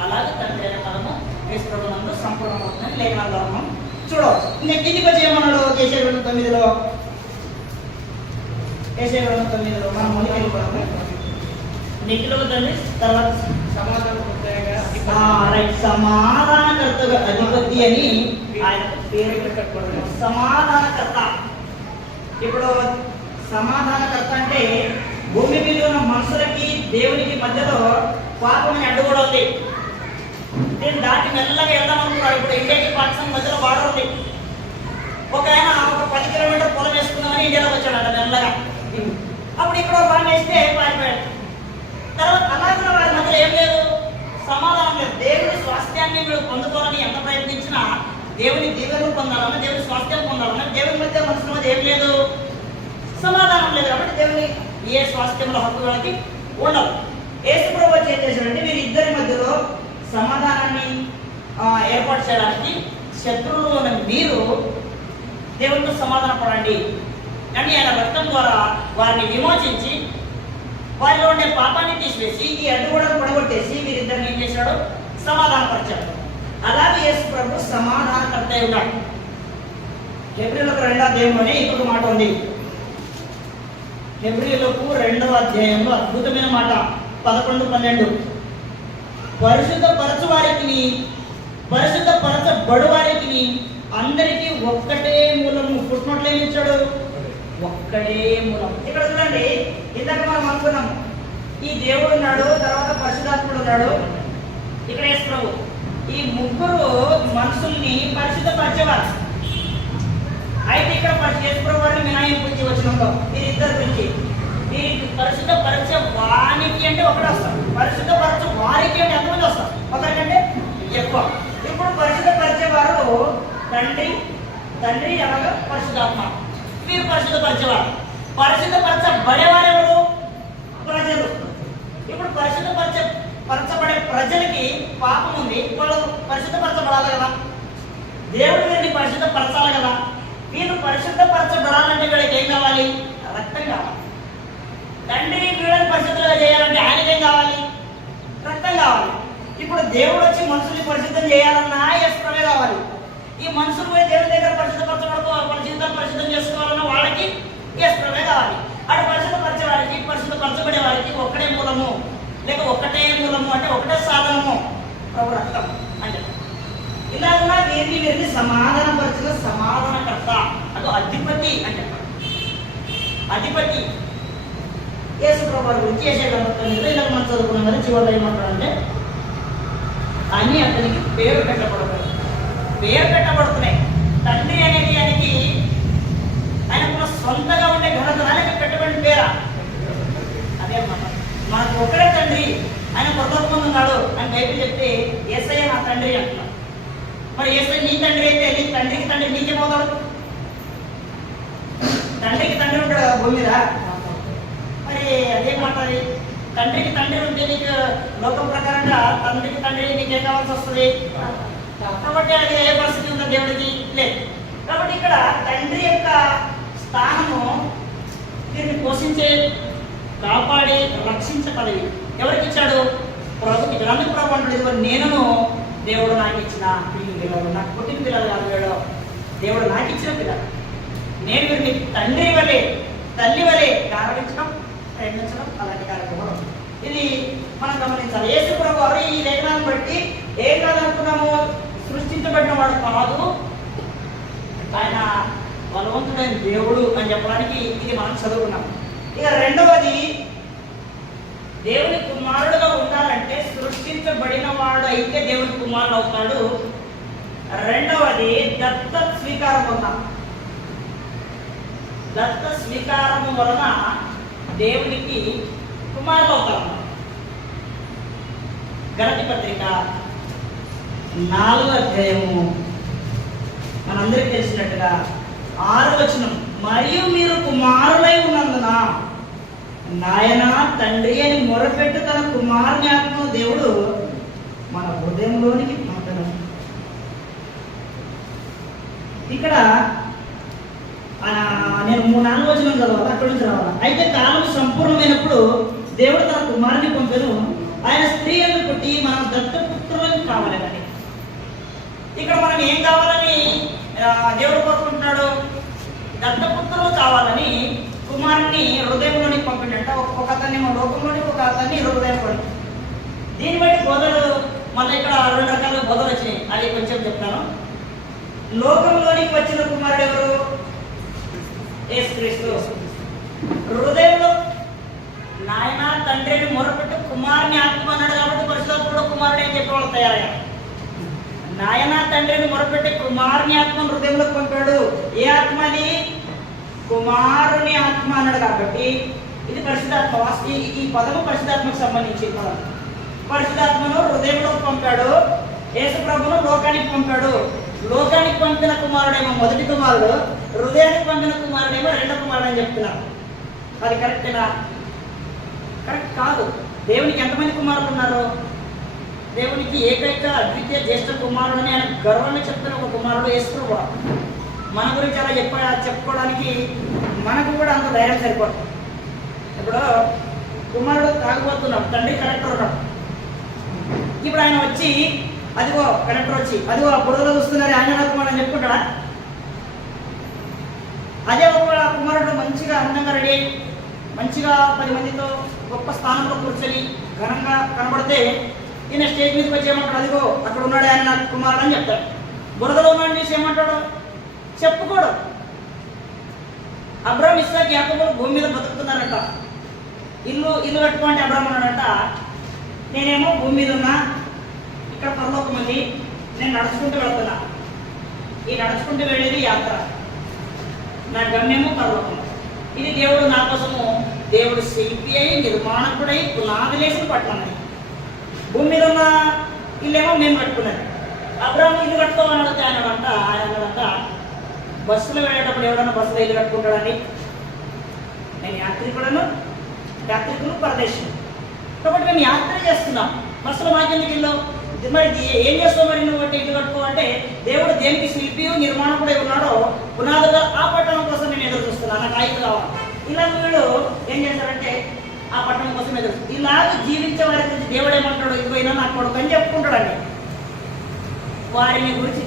అలాగే తండ్రి అయిన పదము యేసు ప్రభు నందు సంపూర్ణమవుతుందని లేఖనాల ద్వారా మనం చూడవచ్చు. ఇంకా కిందికి వచ్చి ఏమన్నాడు? యెషయా 9లో మనం ముందుకు వెళ్ళిపోవడం నిఖిలకు తండ్రి తర్వాత సమాధానం రైట్, సమాధానకర్తగా అధిపతి అని ఆయన పేరు పెట్టకూడదు. సమాధానకర్త. ఇప్పుడు సమాధానకర్త అంటే భూమి మీద ఉన్న మనుషులకి దేవునికి మధ్యలో పాపం అని అడ్డుగోడ ఉంది. నేను దాటి మెల్లగా వెళ్దాం అనుకున్నాడు. ఇప్పుడు ఇండియాకి పాకిస్తాన్ మధ్యలో బార్డర్ ఉంది. ఒక ఆయన ఒక 10 కిలోమీటర్ పొలం వేసుకుందామని ఇండియాలోకి వచ్చాడు మెల్లగా. అప్పుడు ఇక్కడ బాగా వేస్తే పారిపోయాడు. తర్వాత అలాగే వారి మధ్యలో ఏం లేదు, సమాధానం లేదు. దేవుని స్వాస్థ్యాన్ని మీరు పొందుకోవాలని ఎంత ప్రయత్నించినా, దేవుని దీవెనలు పొందాలన్నా, దేవుని స్వాస్థ్యం పొందాలన్నా, దేవుని మధ్య మనుషుల మధ్య ఏం లేదు, సమాధానం లేదు. కాబట్టి దేవుని ఏ స్వాస్థ్యంలో హక్కు వాళ్ళకి ఉండదు. యేసు ప్రభువు వచ్చి ఏం చేశాడంటే వీరిద్దరి మధ్యలో సమాధానాన్ని ఏర్పాటు చేయడానికి శత్రువులు ఉన్న మీరు దేవునితో సమాధాన పడండి అని ఆయన రక్తం ద్వారా వారిని విమోచించి వారిలో ఉండే పాపాన్ని తీసివేసి ఈ అడ్డుగోడను పడగొట్టేసి వీరిద్దరిని ఏం చేశాడు, సమాధానపరిచాడు. అలాగే యేసు ప్రభు సమాధానకర్త అయి ఉన్నాడు. హెబ్రీయులకు 2వ అధ్యాయంలోనే ఇంకొక మాట ఉంది. హెబ్రీయులకు 2వ అధ్యాయంలో అద్భుతమైన మాట 11-12. పరిశుద్ధపరచు వారికి, పరిశుద్ధపరచబడు వారికి అందరికీ ఒక్కటే మూలము. పుట్టినట్లు ఏమి ఇచ్చాడు, ఒక్కడే మూలం. ఇక్కడ చూడండి, ఇందాక మనం అనుకున్నాము ఈ దేవుడు ఉన్నాడు, తర్వాత పరిశుద్ధాత్ముడు ఉన్నాడు, ఇక్కడ యేసు ప్రభు. ఈ ముగ్గురు మనుషుల్ని పరిశుద్ధపరిచేవారు. అయితే ఇక్కడ యేసు ప్రభు వారిని మినహాయింపు వచ్చినంలో వీరిద్దరి గురించి, వీరికి పరిశుద్ధపరిచే వానికి అంటే ఒకటే వస్తారు, పరిశుద్ధపరచే వారికి అంటే ఎంతమంది వస్తారు, ఒకరికంటే ఎక్కువ. ఇప్పుడు పరిశుద్ధపరిచేవారు తండ్రి అనగా పరిశుద్ధాత్మ. వీరు పరిశుద్ధపరిచేవారు. పరిశుద్ధపరచబడేవారు ఎవరు, ప్రజలు. ఇప్పుడు పరిశుద్ధపరచబడే ప్రజలకి పాపం ఉంది, వాళ్ళు పరిశుద్ధపరచబడాలి కదా, దేవుడు వీరిని పరిశుద్ధపరచాలి కదా. వీరు పరిశుద్ధపరచబడాలంటే వీళ్ళకి ఏం కావాలి, రక్తం కావాలి. తండ్రి వీళ్ళని పరిశుద్ధంగా చేయాలంటే ఆయనకి ఏం కావాలి, రక్తం కావాలి. ఇప్పుడు దేవుడు వచ్చి మనుషుల్ని పరిశుద్ధం చేయాలన్నా యేసుప్రభువే కావాలి. ఈ మనుషులు పోయి దేవుడి దగ్గర పరిశుద్ధపరచబడుకో, వాళ్ళ జీవితాన్ని పరిశుద్ధం చేసుకోవాలన్నా వాళ్ళకి యేసుప్రభువే కావాలి. అటు పరిశుద్ధపరిచే వారికి, పరిశుద్ధపరచబడే వారికి ఒక్కడే మూలము, లేక ఒక్కటే మూలము అంటే ఒకటే సాధనము, ప్రభు రక్తం అంటే. ఇలాగా వీరిని సమాధానపరిచిన సమాధానకర్త, అదో అధిపతి అంటే. అధిపతి యేసు ప్రభు గురించి ఇలా మనం చదువుకున్నాం కదా. చివరిలో ఏమంటాడంటే అన్ని అతనికి పేరు పెట్టబడుతున్నాయి. తండ్రి అనేది ఆయనకి ఆయనకున్న సొంతగా ఉండే ఘనత, ఆయనకి పెట్టబడిన పేరా అదే అన్నమాట. మనకు ఒకడే తండ్రి, ఆయన పరలోకమందు ఉన్నాడు అని బైబిల్ చెప్తే యేసయ్య నా తండ్రి అంటున్నాడు. మరి యేసయ్య నీ తండ్రి అయితే నీ తండ్రికి తండ్రి నీకేమవుతాడు? తండ్రికి తండ్రి ఉంటాడు కదా భూమి మీద. మరి అదేం మాట్లాడి, తండ్రికి తండ్రి ఉంటే నీకు లోకం ప్రకారంగా తండ్రికి తండ్రి నీకేం కావాల్సి వస్తుంది. కాబట్టి అది ఏ పరిస్థితి ఉందో దేవుడికి లేదు. కాబట్టి ఇక్కడ తండ్రి యొక్క స్థానము దీన్ని పోషించే, కాపాడి రక్షించే పదవి ఎవరికి ఇచ్చాడు, ప్రభుకి ఇచ్చాడు. అందుకు ప్రభు అంటాడు, నేను దేవుడు నాకు ఇచ్చిన పిల్లలు, నాకు పుట్టిన పిల్లలు కాదు, వీడు దేవుడు నాకు ఇచ్చిన పిల్లలు. నేను వీరిని తండ్రి వలె తల్లి వలె గారవించడం, ప్రేమించడం అలాంటి కార్యక్రమం. ఇది మనం గమనించాలి. యేసు ప్రభు వారు ఈ లేఖనాన్ని బట్టి ఏం కాదనుకున్నాము, సృష్టించబడిన వాడు కాదు, ఆయన బలవంతుడైన దేవుడు అని చెప్పడానికి ఇది మనం చదువుకున్నాం. ఇక రెండవది, దేవుని కుమారుడుగా ఉండాలంటే సృష్టించబడిన వాడు అయితే దేవుని కుమారుడు అవుతాడు. రెండవది దత్త స్వీకారం వలన, దత్త స్వీకారము వలన దేవునికి కుమారులు అవుతారు. గలతీ పత్రిక 4వ అధ్యాయము మనందరికీ తెలిసినట్టుగా 6వ వచనం, మరియు మీరు కుమారులై ఉన్నందున నాయన తండ్రి అని మొరపెట్టు తన కుమారుని ఆత్మ దేవుడు మన హృదయంలోనికి పంపను. ఇక్కడ నేను 3-4 వచనం చదవాలి, అక్కడి నుంచి రావాలి. అయితే కాలం సంపూర్ణమైనప్పుడు దేవుడు తన కుమారుని పంపెను, ఆయన స్త్రీలను పుట్టి మనం దత్తపుత్రులను కావాలని. ఇక్కడ మనం ఏం కావాలని దేవుడు కోరుకుంటున్నాడు, దత్తపుత్రులు కావాలని కుమారుని హృదయంలోనికి పంపిండట. ఒక అతన్ని లోకంలోనికి, ఒక అతన్ని హృదయంలోనికి. దీన్ని బట్టి బోధలు మళ్ళీ ఇక్కడ 2 రకాల బోధలు వచ్చినాయి, అది కొంచెం చెప్తాను. లోకంలోనికి వచ్చిన కుమారుడు ఎవరు? యేసుక్రీస్తు. హృదయంలో నాయన తండ్రిని మొరపెట్టి కుమారుని ఆత్మ అన్నాడు కాబట్టి పరిశుద్ధాత్ముడు కుమారుడు అని చెప్పి వాళ్ళు తయారయ్యారు. నాయన తండ్రిని మొరపెట్టి కుమారుని ఆత్మను హృదయంలోకి పంపాడు. ఏ ఆత్మ అది? కుమారుని ఆత్మ అన్నాడు కాబట్టి ఇది పరిశుద్ధాత్మ. ఈ పదము పరిశుద్ధాత్మకు సంబంధించి పదం. పరిశుద్ధాత్మను హృదయంలోకి పంపాడు. యేసు ప్రభువును లోకానికి పంపాడు. లోకానికి పంపిన కుమారుడేమో మొదటి కుమారుడు, హృదయానికి పంపిన కుమారుడేమో రెండో కుమారుడు అని చెప్తున్నారు. అది కరెక్టేనా? కరెక్ట్ కాదు. దేవునికి ఎంతమంది కుమారులు ఉన్నారు? దేవునికి ఏకైక అద్వితీయ జ్యేష్ఠ కుమారుడు అని ఆయన గర్వంగా చెప్తున్న ఒక కుమారుడు యేసు ప్రభువు. మన గురించి అలా చెప్పుకోవడానికి మనకు కూడా అంత ధైర్యం సరిపోతుంది. ఇప్పుడు కుమారుడు తాగుబోతున్నాడు, తండ్రి కలెక్టర్ ఉన్నాడు. ఇప్పుడు ఆయన వచ్చి అదిగో కలెక్టర్ వచ్చి అదిగో ఆ బుడగలు చూస్తున్నారు ఆయన నా కుమారుడు అని చెప్పుకుంటాడా? అదే ఒక కుమారుడు మంచిగా అందంగా రెడీ అయ్యి మంచిగా 10 మందితో గొప్ప స్థానంలో కూర్చొని ఘనంగా కనబడితే ఈయన స్టేజ్ మీదకి వచ్చి ఏమంటాడు? అదిగో అక్కడ ఉన్నాడు ఆయన నా కుమారుడు అని చెప్తాడు. బురదలో ఉన్నాడు చూసి ఏమంటాడు? చెప్పుకోడు. అబ్రాహాం ఇస్సాకు యాకోబు భూమి మీద బతుకుతున్నారంట. ఇల్లు కట్టుకోండి అబ్రాహాం అన్నాడంట. నేనేమో భూమి మీద ఉన్నా, ఇక్కడ పరలోకం ఉంది, నేను నడుచుకుంటూ వెళ్తున్నా. ఈ నడుచుకుంటూ వెళ్ళేది యాత్ర, నా గమ్యము పరలోకం. ఇది దేవుడు నా కోసము, దేవుడు శిల్పి అయి నిర్మాణకుడై పునాదిలేసిన పట్టణం. భూమి మీద ఉన్న ఇల్లేమో మేము కట్టుకున్నది. అబ్రాహాం ఇల్లు కట్టుకోమని అడిగితే ఆయన అన్నాడంట బస్సులో వెళ్ళేటప్పుడు ఎవడన్నా బస్సులో ఇల్లు కట్టుకుంటాడని? నేను యాత్రికులు పరదేశం కాబట్టి మేము యాత్ర చేస్తున్నాం. బస్సులో మాకెందుకు ఇల్లు? మరి ఏం చేస్తావు మరి నువ్వు అంటే ఇల్లు కట్టుకోవాలంటే దేవుడు దేనికి శిల్పియు నిర్మాణకుడై ఉన్నాడో పునాదుగా ఆ పట్టణం కోసం నేను ఎదురు చూస్తున్నాను, నాకు ఐదు కావాలి. ఇలా వీళ్ళు ఏం చేస్తారంటే ఆ పట్టణం కోసం ఎదురు ఇలాగ జీవించే వారి గురించి దేవుడు ఏమంటాడు? ఇదిగోయినా నా కొడుకు అని చెప్పుకుంటాడండి. వారిని గురించి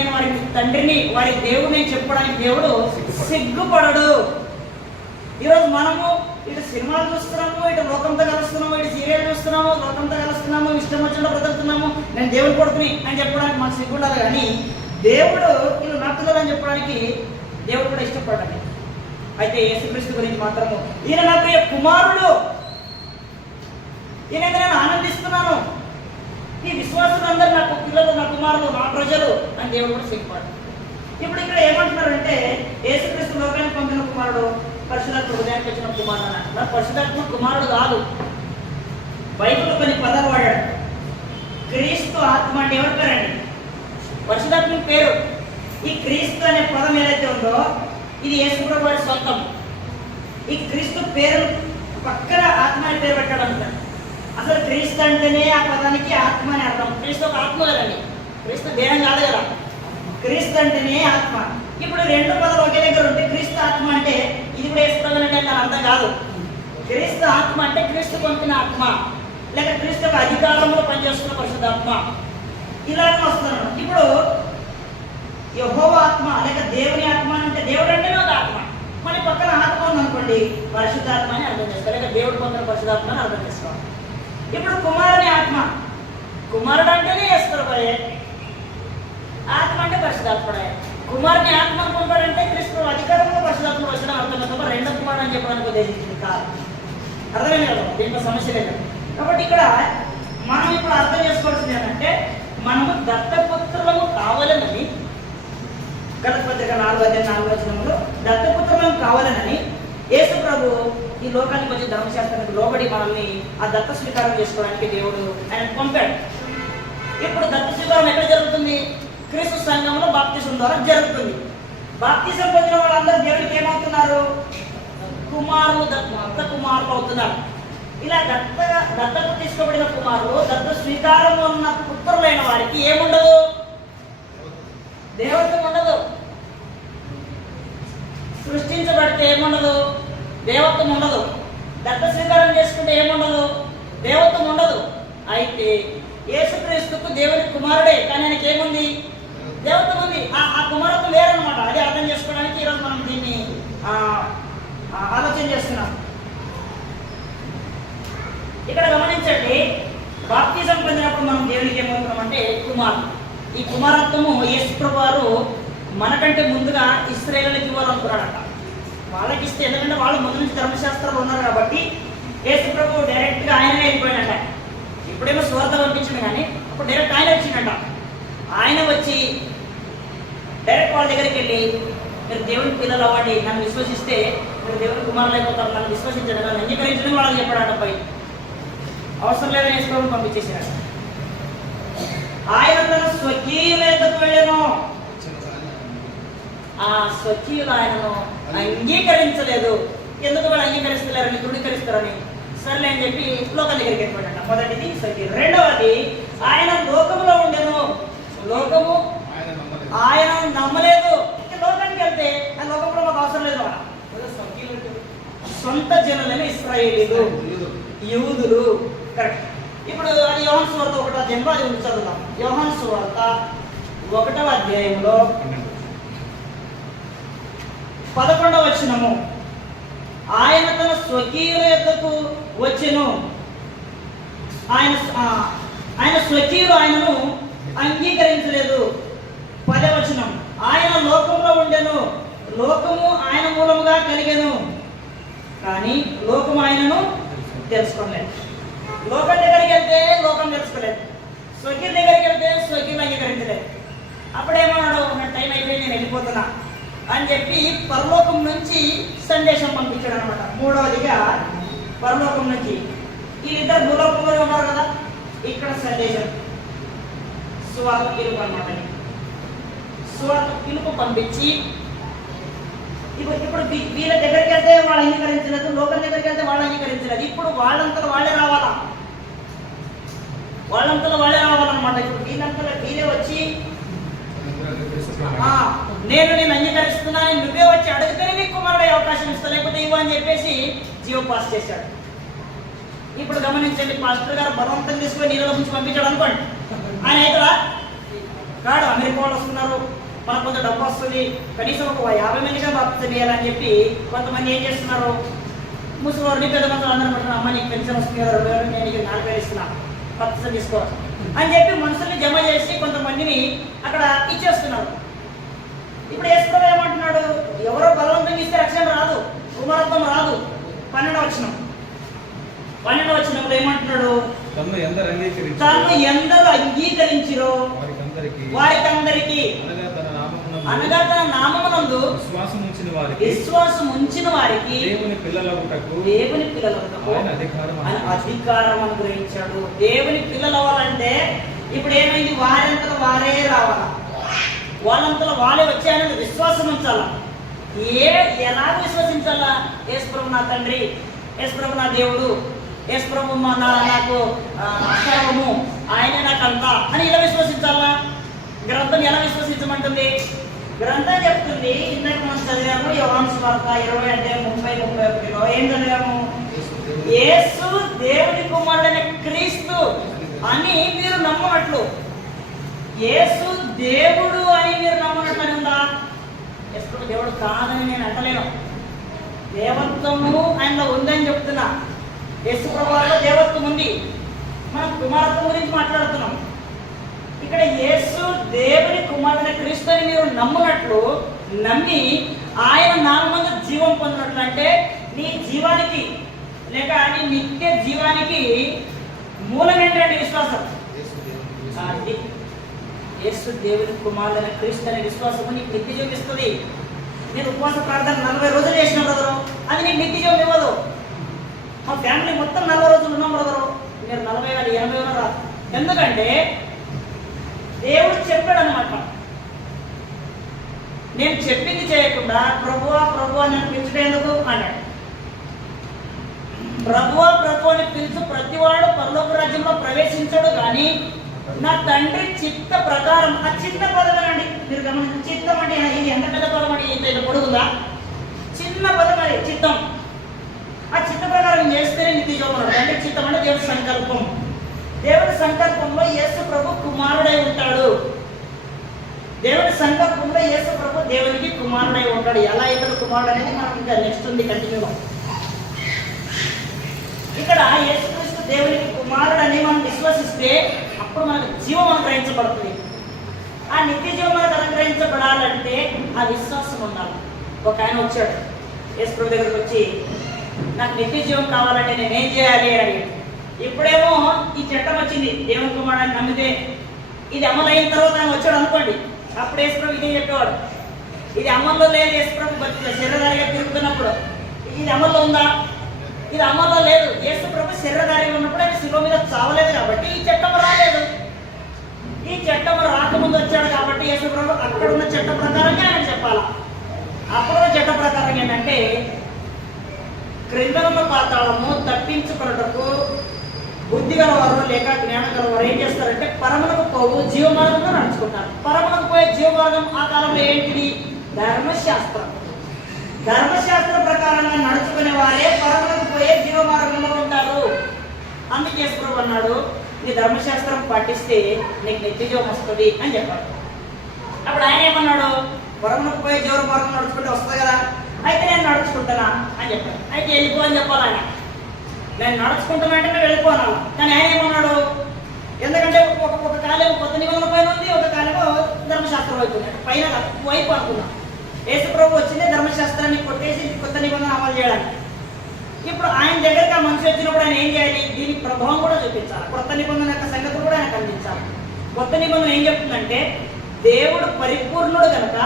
నేను వారి తండ్రిని వారి దేవుడిని చెప్పుకోవడానికి దేవుడు సిగ్గుపడడు. ఈరోజు మనము ఇటు సినిమాలు చూస్తున్నాము, ఇటు లోకంతో కలుస్తున్నాము, ఇటు సీరియల్ చూస్తున్నాము, లోకంతో కలుస్తున్నాము, ఇష్టం వచ్చినట్టు బ్రతుకుతున్నాము, నేను దేవుడు కొడుకుని అని చెప్పడానికి మనకు సిగ్గుండాలి. కానీ దేవుడు వీళ్ళు నా పిల్లలు అని చెప్పడానికి దేవుడు కూడా ఇష్టపడండి. అయితే యేసుక్రీస్తు గురించి మాత్రము ఈయన నా ప్రియ కుమారుడు, ఈయన నేను ఆనందిస్తున్నాను, ఈ విశ్వాసులందరూ నాకు పిల్లలు, నా కుమారులు, నా ప్రజలు అని దేవుడు కూడా సిగ్గుపడు. ఇప్పుడు ఇక్కడ ఏమంటున్నారంటే యేసుక్రీస్తు లోకానికి పంపిన కుమారుడు, పరిశుధాత్మ హృదయానికి వచ్చిన కుమారుడు అని అంటున్నారు. పరిశుధాత్మ కుమారుడు కాదు. బైబిల్లో కొన్ని పదాలు వాడాడు. క్రీస్తు ఆత్మ అంటే ఎవరి పేరండి? పరిశుధాత్మ పేరు. ఈ క్రీస్తు అనే పదం ఏదైతే ఉందో ఇది యేసుప్రభువు వారి సొంతం. ఈ క్రీస్తు పేరు పక్కన ఆత్మ అనే పేరు పెట్టాడు అంటారు. అసలు క్రీస్తు అంటేనే ఆ పదానికి ఆత్మ అని అర్థం. క్రీస్తు ఒక ఆత్మ కదండి, క్రీస్తు దేహం కాదు కదా. క్రీస్తు అంటేనే ఆత్మ. ఇప్పుడు రెండు పదాలు ఒకే దగ్గర ఉంటే క్రీస్తు ఆత్మ అంటే ఇది కూడా యేసుప్రభువు అంటే దాని అర్థం కాదు. క్రీస్తు ఆత్మ అంటే క్రీస్తు పంపిన ఆత్మ, లేక క్రీస్తు యొక్క అధికారంలో పనిచేస్తున్న పరిశుద్ధాత్మ, ఇలాగే వస్తున్నాడు. ఇప్పుడు యెహోవా ఆత్మ లేక దేవుని ఆత్మ అంటే దేవుడు అంటేనే ఒక ఆత్మ, మన పక్కన ఆత్మ ఉందనుకోండి పరిశుద్ధాత్మ అని అర్థం చేసుకోవాలి, లేక దేవుడు పొందిన పరిశుద్ధాత్మ అని అర్థం చేసుకోవాలి. ఇప్పుడు కుమారుని ఆత్మ, కుమారుడు అంటేనే యేసుప్రభువే, ఆత్మ అంటే పరిశుద్ధాత్ముడే. కుమారుని ఆత్మ పంపాడంటే క్రీస్తు అధికారంలో పరిశుద్ధాత్మ వచ్చిన అర్థం తప్ప రెండో కుమారుడు అని చెప్పడానికి ఉద్దేశించింది కాదు. అర్థమైంది కదా, దీంట్లో సమస్య లేదు. కాబట్టి ఇక్కడ మనం ఇప్పుడు అర్థం చేసుకోవాల్సింది ఏంటంటే మనము దత్తపుత్రులము కావాలనని, గలతీ పత్రిక 4:4 దత్తపుత్రులను కావాలనని యేసు ప్రభు ఈ లోకానికి వచ్చి ధర్మశాస్త్రానికి లోబడి మనల్ని ఆ దత్త స్వీకారం చేసుకోవడానికి దేవుడు ఆయన పంపాడు. ఇప్పుడు దత్త స్వీకారం ఎక్కడ జరుగుతుంది? క్రీస్తు సంఘంలో బాప్తిజం ద్వారా జరుగుతుంది. బాప్తిజం పొందిన వాళ్ళందరూ దేవుడికి ఏమవుతున్నారు? కుమారులు, దత్త కుమారులు అవుతున్నారు. ఇలా దత్తకు తీసుకోబడిన కుమారులు, దత్త స్వీకారం ఉన్న పుత్రులైన వారికి ఏముండదు? దేవత్వం ఉండదు. సృష్టించబడితే ఏముండదు? దేవత్వం ఉండదు. దత్త స్వీకారం చేసుకుంటే ఏముండదు? దేవత్వం ఉండదు. అయితే యేసుక్రీస్తుకు దేవుని కుమారుడే, కానీ ఆయనకి ఏముంది? దేవత్వం ఉంది. ఆ కుమారత్వం లేరన్నమాట. అది అర్థం చేసుకోవడానికి ఈరోజు మనం దీన్ని ఆలోచన చేస్తున్నాం. ఇక్కడ గమనించండి, బాప్తిజం పొందినప్పుడు మనం దేవునికి ఏమవుతున్నామంటే కుమారుడు. ఈ కుమారత్వము యేసు ప్రభు వారు మనకంటే ముందుగా ఇశ్రాయేలులకు ఇవ్వాలనుకున్నాడట. వాళ్ళకి ఇస్తే, ఎందుకంటే వాళ్ళు ముందు నుంచి ధర్మశాస్త్రాలు ఉన్నారు కాబట్టి యేసు ప్రభు డైరెక్ట్గా ఆయననే వెళ్ళిపోయినట. ఇప్పుడేమో స్వార్థ పంపించింది, కానీ అప్పుడు డైరెక్ట్ ఆయన వచ్చిండట. ఆయన వచ్చి డైరెక్ట్ వాళ్ళ దగ్గరికి వెళ్ళి, మీరు దేవుని పిల్లలు అవ్వండి, నన్ను విశ్వసిస్తే మీరు దేవుని కుమారులు అయిపోతారు, నన్ను విశ్వసించండి, నన్ను అంగీకరించడం వాళ్ళకి చెప్పాడట. పై అవసరం లేదని యేసు ప్రభు పంపించేసాడు. ఆయన తన స్వకీయుల యొద్దకు వెళ్ళెను. ఆ స్వకీయులు ఆయనను అంగీకరించలేదు. ఎందుకు వాళ్ళు అంగీకరిస్తలేరని, ధృవీకరిస్తారని. సర్లే అని చెప్పి లోకం దగ్గరికి వెళ్ళిపోయాడట. మొదటిది స్వకీయులు. రెండవది, ఆయన లోకములో ఉండెను. లోకము ఆయన నమ్మలేదు. లోకానికి వెళ్తే ఆ లోకంలో మాకు అవసరం లేదు. సొంత జనులని ఇశ్రాయేలీలు, యూదులు. కరెక్ట్. ఇప్పుడు అది యోహాను సువార్త 1వ అధ్యాయంలో అది చదువుతాం. యోహాను సువార్త 1వ అధ్యాయంలో 11వ వచనము. ఆయన తన స్వకీయుల యొద్దకు వచ్చెను. ఆయన స్వకీయులు ఆయనను అంగీకరించలేదు. 10వ వచనం. ఆయన లోకంలో ఉండెను, లోకము ఆయన మూలముగా కలిగెను, కానీ లోకము ఆయనను తెలుసుకోలేదు. లోకం దగ్గరికి వెళ్తే లోకం తెలుసుకోలేదు, స్వకీయుల దగ్గరికి వెళ్తే స్వకీయులు అంగీకరించలేదు. అప్పుడేమన్నాడు, నా టైం అయిపోయింది, నేను వెళ్ళిపోతున్నా అని చెప్పి పరలోకం నుంచి సందేశం పంపించాడు అనమాట. మూడవదిగా పరలోకం నుంచి వీళ్ళిద్దరు భూలోకంలో ఉన్నారు కదా, ఇక్కడ సందేశం సువార్త పిలుపు అనమాట. సువార్త పిలుపు పంపించి ఇప్పుడు వీళ్ళ దగ్గరికి వెళ్తే వాళ్ళు అంగీకరించలేదు, లోకం దగ్గరికి వెళ్తే వాళ్ళు అంగీకరించలేదు. ఇప్పుడు వాళ్ళంతా వాళ్ళే రావాలా, వాళ్ళంతా వాళ్ళే రావాలన్నమాట. ఇప్పుడు వీళ్ళంతా వీళ్ళే వచ్చి నేను అంగీకరిస్తున్నాను, నువ్వే వచ్చి అడిగితేనే నీకు కుమారుడు అవకాశం ఇస్తా, లేకపోతే ఇవ్వ అని చెప్పేసి జీవో పాస్ చేశాడు. ఇప్పుడు గమనించండి, పాస్టర్ గారు బలవంతం తీసుకొని నీళ్ళ నుంచి పంపించాడు అనుకోండి, ఆయన అవుతారా? కాడు. అమెరికా వాళ్ళు వస్తున్నారు, మనకు కొంచెం డబ్బు వస్తుంది, కనీసం ఒక 50 మందిగా బాప్తిజం చేయాలని చెప్పి కొంతమంది ఏం చేస్తున్నారు, ముసలివారిని పెద్ద మంది అందరూ పడుతున్నారు, అమ్మ నీకు పెన్షన్ వస్తుంది కదా 2,000, నేను నీకు 4,000 ఇస్తున్నా, బాప్తిజం తీసుకో అని చెప్పి మనుషుల్ని జమ చేసి కొంతమందిని అక్కడ ఇచ్చేస్తున్నారు. ఇప్పుడు యేసు ప్రభు ఏమంటున్నాడు, ఎవరో బలవంతంగా ఇస్తే రక్షణ రాదు, కుమారత్వం రాదు. 12వ వచనంలో ఏమంటున్నాడు, తను ఎందరు అంగీకరించిరో వారికందరికి, అనగా తన నామమునందు విశ్వాసం ఉంచిన వారికి దేవుని పిల్లలవుటకు అధికారం అనుగ్రహించాడు. దేవుని పిల్లలు అవ్వాలంటే ఇప్పుడు ఏమైంది, వారంతలో వారే రావాలా, వాళ్ళంతలో వాళ్ళే వచ్చాయని విశ్వాసం ఉంచాలా. ఎలా విశ్వసించాలా? యేసు ప్రభు నా తండ్రి, యేసు ప్రభు నా దేవుడు, యేసు ప్రభు నాకు సర్వము, ఆయనే నాకు అంతా అని ఇలా విశ్వసించాలా. గ్రంథం ఎలా విశ్వసించమంటుంది? గ్రంథం చెప్తుంది, ఇందాక మనం చదివాము యోహాను సువార్త 20 అధ్యాయం 30-31లో ఏం చదివాము, యేసు దేవుని కుమారుడైన క్రీస్తు అని మీరు నమ్మనట్లు, యేసు దేవుడు అని మీరు నమ్మనట్లు అని ఉందా? యేసు దేవుడు కాదని నేను అంటలేను, దేవత్వము ఆయనలో ఉందని చెప్తున్నా. యేసు ప్రభువులో దేవత్వం ఉంది, మనం కుమారత్వం గురించి మాట్లాడుతున్నాం. ఇక్కడ యేసు దేవుని కుమారుడైన క్రీస్తు అని మీరు నమ్మునట్లు, నమ్మి ఆయన నామమున జీవం పొందినట్లు, అంటే నీ జీవానికి లేక నీ నిత్య జీవానికి మూలం ఏంటంటే విశ్వాసం. యేసు దేవుని కుమారుడైన క్రీస్తు అనే విశ్వాసము నీకు నిత్య జీవం ఇస్తుంది. నేను ఉపవాస ప్రార్థన 40 రోజులు చేసిన బ్రదరు, అది నీకు నిత్య జీవం ఇవ్వదు. మా ఫ్యామిలీ మొత్తం 40 రోజులు ఉన్నాం బ్రదరు, మీరు 40 కానీ 80 రాదు. ఎందుకంటే దేవుడు చెప్పాడు అనమాట, నేను చెప్పింది చేయకుండా ప్రభువా ప్రభువా అని పిలిచడం ఎందుకు అన్నాడు. ప్రభువా ప్రభు అని పిలుచు ప్రతివాడు పరలోక రాజ్యంలో ప్రవేశించడు, కానీ నా తండ్రి చిత్త ప్రకారం. ఆ చిన్న పదం అండి, మీరు గమనించి, చిత్తం అంటే ఇది ఎంత పెద్ద పదం అండి, ఇంత పొడుగుందా? చిన్న పదం అది చిత్తం. ఆ చిత్త ప్రకారం చేస్తేనే నిత్య జీవం. తండ్రి చిత్తం అంటే దేవుడి సంకల్పం. దేవుడి సంకల్పంలో యేసు ప్రభు కుమారుడై ఉంటాడు. దేవుడి సంకల్పంలో యేసు ప్రభు దేవునికి కుమారుడై ఉంటాడు. ఎలా ఇతడు కుమారుడు అనేది మనం ఇంకా నెక్స్ట్ ఉంది కంటిన్యూ. ఇక్కడ యేసుక్రీస్తు దేవునికి కుమారుడని మనం విశ్వసిస్తే అప్పుడు మనకు జీవం అనుగ్రహించబడుతుంది. ఆ నిత్య జీవం మనకు అనుగ్రహించబడాలంటే ఆ విశ్వాసం ఉండాలి. ఒక ఆయన వచ్చాడు యేసు ప్రభు దగ్గరికి వచ్చి, నాకు నిత్య జీవం కావాలంటే నేనేం చేయాలి అని. ఇప్పుడేమో ఈ చట్టం వచ్చింది, దేవుని కుమారుడని నమ్మితే ఇది అమలైన తర్వాత ఆయన వచ్చాడు అనుకోండి, అప్పుడు యేసు ప్రభు ఇదే చెప్పేవాడు. ఇది అమల్లో లేదు, యేసు ప్రభు శరీరధారిగా తిరుగుతున్నప్పుడు ఇది అమల్లో ఉందా? ఇది అమల్లో లేదు. యేసు ప్రభు శరీరధారిగా ఉన్నప్పుడు ఆయన శిలువ మీద చావలేదు కాబట్టి ఈ చట్టం రాలేదు. ఈ చట్టం రాకముందు వచ్చాడు కాబట్టి యేసు ప్రభు అక్కడ ఉన్న చట్ట ప్రకారంగా ఆయన చెప్పాలా. అప్పుడున్న చట్ట ప్రకారం ఏంటంటే, క్రిందనున్న పాతాళము తప్పించుకున్నటకు బుద్ధి గలవారు లేక జ్ఞానం గలవారు ఏం చేస్తారంటే పరమునకు పోవు జీవమార్గంలో నడుచుకుంటారు. పరమునకు పోయే జీవమార్గం ఆ కాలంలో ఏంటిది? ధర్మశాస్త్రం. ధర్మశాస్త్ర ప్రకారంగా నడుచుకునే వారే పరమునకు పోయే జీవమార్గంలో ఉంటారు. అందుకే యేసు ప్రభు అన్నాడు, నీ ధర్మశాస్త్రం పాటిస్తే నీకు నిత్య జీవం వస్తుంది అని చెప్పాడు. అప్పుడు ఆయన ఏమన్నాడు? పరమునకు పోయే జీవ మార్గం నడుచుకుంటే వస్తుంది కదా, అయితే నేను నడుచుకుంటానా అని చెప్పాడు. అయితే వెళ్ళిపో అని చెప్పాలి ఆయన. నేను నడుచుకుంటున్నా అంటే నేను వెళ్ళిపోను. కానీ ఆయన ఏమన్నాడు? ఎందుకంటే ఒక కాలం కొత్త నిబంధన పైన ఉంది, ఒక కాలేమో ధర్మశాస్త్రం వైపు ఉంది. పైన వైపు అనుకున్నాం. యేసు ప్రభు వచ్చింది ధర్మశాస్త్రాన్ని కొట్టేసి కొత్త నిబంధన అమలు చేయడానికి. ఇప్పుడు ఆయన దగ్గరికి ఆ మనిషి వచ్చినప్పుడు ఆయన ఏం చేయాలి? దీనికి ప్రభావం కూడా చూపించాలి. కొత్త నిబంధన యొక్క సంగతులు కూడా ఆయన కనిపించాలి. కొత్త నిబంధన ఏం చెప్తుందంటే, దేవుడు పరిపూర్ణుడు కనుక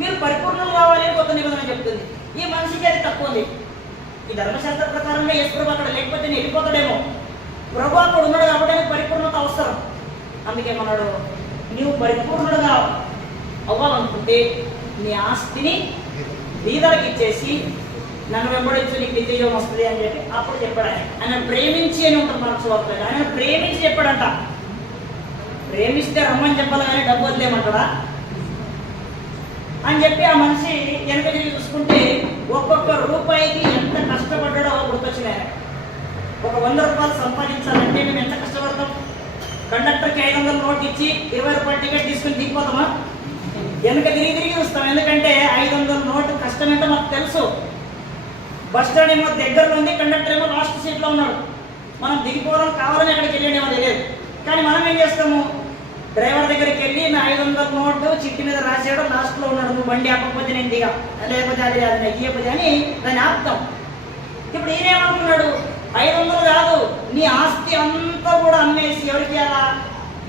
మీరు పరిపూర్ణులు కావాలి అని కొత్త నిబంధన చెప్తుంది. ఈ మనిషికి అది తక్కువ ఉంది. ఈ ధర్మశాస్త్ర ప్రకారంగా యేసు ప్రభు అక్కడ లేకపోతే నేను వెళ్ళిపోతాడేమో. ప్రభు అక్కడ ఉన్నాడు కాబట్టి ఆయనకు పరిపూర్ణత అవసరం. అందుకేమన్నాడు? నీవు పరిపూర్ణుడుగా అవ్వాలనుకుంటే నీ ఆస్తిని బీదలకు ఇచ్చేసి నన్ను వెంబడించి నీకు నిత్య జీవం వస్తుంది అని చెప్పి అప్పుడు చెప్పాడు. ఆయన ప్రేమించి అని ఉంటుంది మనసు వస్తుంది. ఆయన ప్రేమించి చెప్పాడంట. ప్రేమిస్తే రమ్మని చెప్పాలి కానీ డబ్బు వదిలేమంటాడా అని చెప్పి ఆ మనిషి వెనక తిరిగి చూసుకుంటే ఒక్కొక్క రూపాయికి ఎంత కష్టపడ్డాడో గుర్తొచ్చింది ఆయన. ఒక 100 రూపాయలు సంపాదించాలంటే మేము ఎంత కష్టపడతాం? కండక్టర్కి 500 నోట్ ఇచ్చి 20 రూపాయలు టికెట్ తీసుకుని దిగిపోతామా? వెనక తిరిగి చూస్తాం. ఎందుకంటే 500 నోటు కష్టం ఏంటో మాకు తెలుసు. బస్ స్టాండ్ ఏమో దగ్గరలో ఉంది, కండక్టర్ ఏమో లాస్ట్ సీట్లో ఉన్నాడు. మనం దిగిపోవడం కావాలని అక్కడికి వెళ్ళేమో తెలియదు. కానీ మనం ఏం చేస్తాము? డ్రైవర్ దగ్గరికి వెళ్ళి నా 500 నోటు చిట్టి మీద రాసాడు, లాస్ట్లో ఉన్నాడు, నువ్వు బండి ఆపకపోతే నేను దిగా, లేకపోతే అది ఇయ్యకపోతే అని దాన్ని ఆపుతాం. ఇప్పుడు ఈయన ఏమనుకున్నాడు? 500 కాదు, నీ ఆస్తి అంతా కూడా అమ్మేసి ఎవరికి ఇవ్వాలా?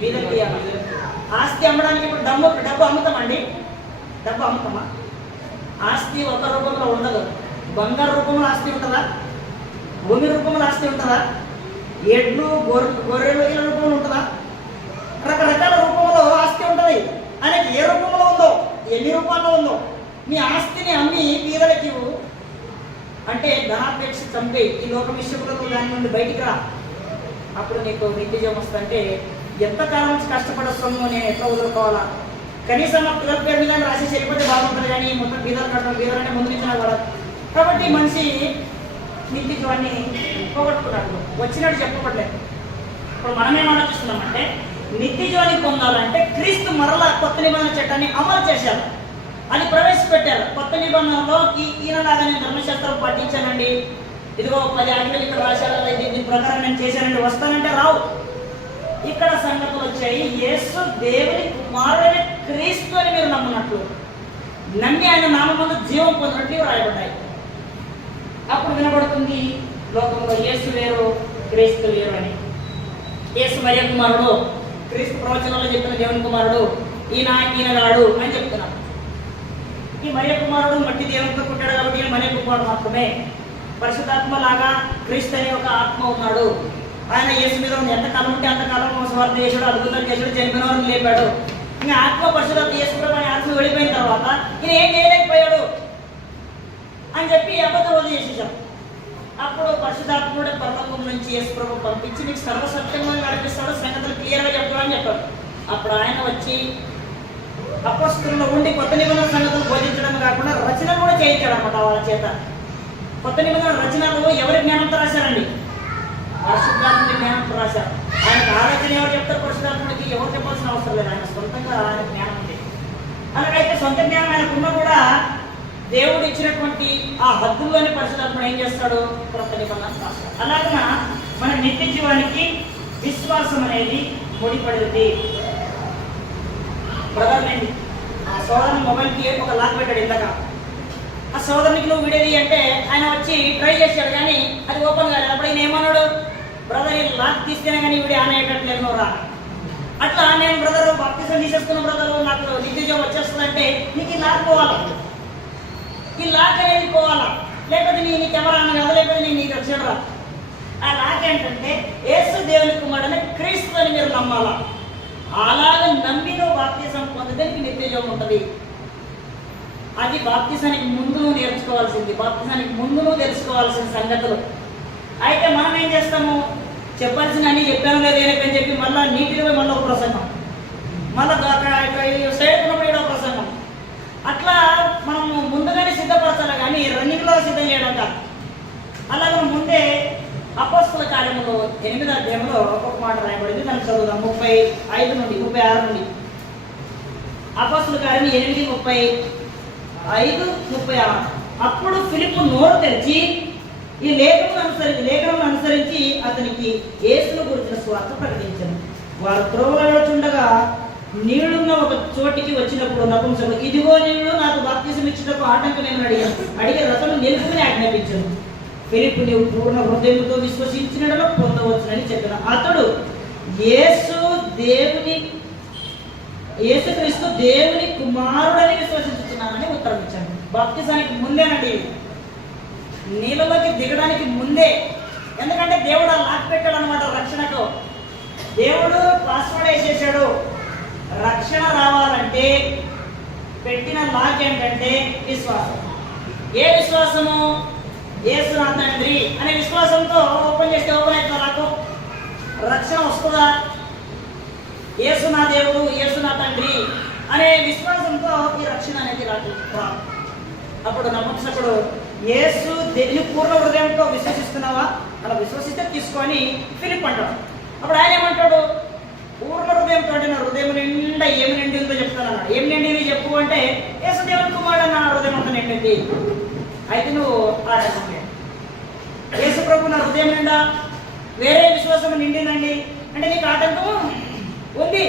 వీళ్ళకి ఇవ్వాలి. ఆస్తి అమ్మడానికి ఇప్పుడు డబ్బు అమ్ముతామండి. డబ్బు అమ్ముతామా? ఆస్తి ఒక రూపంలో ఉండదు. బంగారు రూపంలో ఆస్తి ఉంటుందా? భూమి రూపంలో ఆస్తి ఉంటుందా? ఎడ్లు గొర్రెలు ఇలా రూపంలో ఉంటుందా? రకరకాల రూపంలో ఆస్తి ఉంటుంది. ఆయనకి ఏ రూపంలో ఉందో, ఎన్ని రూపాల్లో ఉందో మీ ఆస్తిని అమ్మి పేదలకి అంటే ధనాపేక్ష చంపే ఈ లోక విషయంలో దాని నుండి బయటికి రా, అప్పుడు నీకు నిత్య జీవం వస్తుందంటే ఎంతకాలం నుంచి కష్టపడొస్తామో నేను ఎట్లా వదులుకోవాలా? కనీసం మా పిల్లల పేరు మీద రాసి వెళ్ళిపోతే బాగుంటుంది. కానీ మొత్తం బీదలు కట్టడం బీదలు అంటే ముందు నుంచి పడదు. కాబట్టి మనిషి నిత్య జీవాన్ని పోగొట్టుకున్నాడు. వచ్చినట్టు చెప్పబడలేదు. ఇప్పుడు మనం ఆలోచిస్తున్నామంటే నిత్య జీవాన్ని పొందాలంటే క్రీస్తు మరలా కొత్త నిబంధన చట్టాన్ని అమలు చేశారు, అది ప్రవేశపెట్టారు. కొత్త నిబంధనలో ఈయనలాగా నేను ధర్మశాస్త్రం పాటించానండి, ఇదిగో 10 ఆజ్ఞలు ఇక్కడ రాశారు, దీని ప్రకారం నేను చేశానండి వస్తానంటే రావు. ఇక్కడ సంగతులు వచ్చాయి. యేసు దేవుని కుమారుడైన క్రీస్తు అని మీరు నమ్మునట్లు, నమ్మి ఆయన నామమందు జీవం పొందినట్లు రాయబడ్డాయి. అప్పుడు వినబడుతుంది లోకంలో యేసు వేరు క్రీస్తు వేరు అని. యేసు మరియ కుమారుడు, క్రీస్తు ప్రవచనంలో చెప్పిన దేవుని కుమారుడు, ఈయనగాడు అని చెప్తున్నాడు. ఈ మరియ కుమారుడు మట్టి దేవునితో పుట్టాడు కాబట్టి ఈయన మరియ కుమారుడు మాత్రమే. పరిశుద్ధాత్మ లాగా క్రీస్తు అనే ఒక ఆత్మ ఉన్నాడు. ఆయన యేసు మీద ఎంతకాలం ఉంటే అంతకాలం స్వార్థ చేశాడు, అద్భుతాలు చేశాడు, చనిపోయిన వారిని లేపాడు. ఇంకా ఆత్మ పరిశుద్ధాత్మ యేసు ప్రభు ఆత్మ వెళ్ళిపోయిన తర్వాత ఈయన ఏం చేయలేకపోయాడు అని చెప్పి అబద్ధం చేసేసాం. అప్పుడు పరిశుద్ధాత్ముడు పరలోకం నుంచి యేసు ప్రభు పంపించి నీకు సర్వసత్యంగా నడిపిస్తాడు, సంగతులు క్లియర్గా చెప్తాడని చెప్పాడు. అప్పుడు ఆయన వచ్చి అపొస్తలులో ఉండి కొత్త నిబంధన సంగతులు బోధించడం కాకుండా రచనలు కూడా చేయించాడు అన్నమాట వాళ్ళ చేత. కొత్త నిబంధన రచనలు ఎవరి జ్ఞానంతో రాశారండి? పరిశుద్ధాత్ముడి జ్ఞానంతో రాశారు. ఆయనకు ఆలోచన ఎవరు చెప్తారు? పరిశుద్ధాత్ముడికి ఎవరు చెప్పాల్సిన అవసరం లేదు, ఆయన సొంతంగా ఆయన జ్ఞానం ఉంది. అలాగైతే సొంత జ్ఞానం ఆయనకున్నా కూడా దేవుడు ఇచ్చినటువంటి ఆ హద్దుల్లోని పరిశుద్ధాత్ముడు ఏం చేస్తాడు? కొత్త నిబంధన రాస్తాడు. అలాగే మన నిత్య జీవానికి విశ్వాసం అనేది ముడిపడింది. బ్రదర్ నేను ఆ సోదరుని మొబైల్కి ఒక లాక్ పెట్టాడు ఇందాక. ఆ సోదరునికి నువ్వు విడేది అంటే ఆయన వచ్చి ట్రై చేశాడు కానీ అది ఓపెన్ కాలేదు. అప్పుడు ఆయన ఏమన్నాడు, బ్రదర్ ఈ లాక్ తీస్తేనే కానీ వీడియో ఆన్ అయ్యేటట్లేదు నువ్వు రా. అట్లా నేను బ్రదర్ బాప్తిజం తీసేస్తున్న బ్రదర్ నాకు నిత్యజీవం వచ్చేస్తుందంటే నీకు ఈ లాక్ పోవాలా, ఈ లాక్ అనేది పోవాలా, లేకపోతే నీ కెమెరా అన్న కదా, లేకపోతే నీకు వచ్చాడు రా. ఆ లాక్ ఏంటంటే యేసు దేవుని కుమారుడని క్రీస్తు అని మీరు నమ్మాలా. అలాగ నమ్మి నువ్వు బాప్తిజం పొందితే నీకు నిత్యజీవం ఉంటుంది. అది బాప్తిజానికి ముందు నువ్వు నేర్చుకోవాల్సింది, బాప్తిజానికి ముందు నువ్వు తెలుసుకోవాల్సిన సంగతులు. అయితే మనం ఏం చేస్తాము, చెప్పాల్సిన అన్ని చెప్పాను లేదు అని చెప్పి మళ్ళీ నీటిలో మళ్ళీ ఒక ప్రసంగం, మళ్ళీ సైడ్కున్నప్పుడు ఒక ప్రసంగం. అట్లా మనం ముందుగానే సిద్ధపరచాలి కానీ రన్నింగ్లో సిద్ధం చేయడం కాదు. అలాగే ముందే అపోస్తల కార్యములో 8వ అధ్యాయంలో ఒక్కొక్క మాట రాయబడింది, దాన్ని చదువుదాం. 35 నుండి 36 నుండి. అపోస్తల కార్యం 8:35-36. అప్పుడు ఫిలిప్పు నోరు తెరిచి ఈ లేఖనం అనుసరించి అతనికి యేసును గురించిన స్వార్థ ప్రకటించాను. వారు త్రోవలో నడుచుండగా నీళ్లున్న ఒక చోటికి వచ్చినప్పుడు నపుంసకుడు, ఇదిగో నీళ్లు, నాకు బాప్తిసం ఇచ్చుటకు ఆటంకమేమని అడిగి రథము నిలుపుకుని ఆజ్ఞాపించాను. ఫిలిప్పు నీవు పూర్ణ హృదయంతో విశ్వసించినలో పొందవచ్చునని చెప్పిన. అతడు యేసుక్రీస్తు దేవుని కుమారుడని విశ్వసించుతున్నానని ఉత్తరం ఇచ్చాను. బాప్తిజానికి ముందేనండి, నీళ్ళలోకి దిగడానికి ముందే. ఎందుకంటే దేవుడు ఆ లాక్ పెట్టాడు అనమాట రక్షణకు. దేవుడు పాస్వర్డ్ వేసేసాడు. రక్షణ రావాలంటే పెట్టిన లాక్ ఏంటంటే విశ్వాసం. ఏ విశ్వాసము? యేసు నా తండ్రి అనే విశ్వాసంతో ఓపెన్ చేస్తే ఓపెన్ అవుతుందా నాకు? రక్షణ వస్తుందా? యేసు నా దేవుడు, యేసు నా తండ్రి అనే విశ్వాసంతో ఈ రక్షణ అనేది రాదు. అప్పుడు నపుంసకుడు, యేసు దేవుని పూర్ణ హృదయంతో విశ్వసిస్తున్నావా? అలా విశ్వసిస్తే తీసుకొని ఫిలిప్ అంటాడు. అప్పుడు ఆయన ఏమంటాడు, పూర్ణ హృదయంతో అంటే నా హృదయం నిండా ఏమి నిండి ఉందో చెప్తాను అన్నాడు. ఏమి నిండి చెప్పు అంటే యేసు దేవుని కుమారుడు నా హృదయం అంతా నిండింది. అయితే నువ్వు ఆటంకం లేదు. యేసు ప్రభు నా హృదయం నిండా వేరే విశ్వాసం నిండిందండి అంటే నీకు ఆటంకం ఉంది,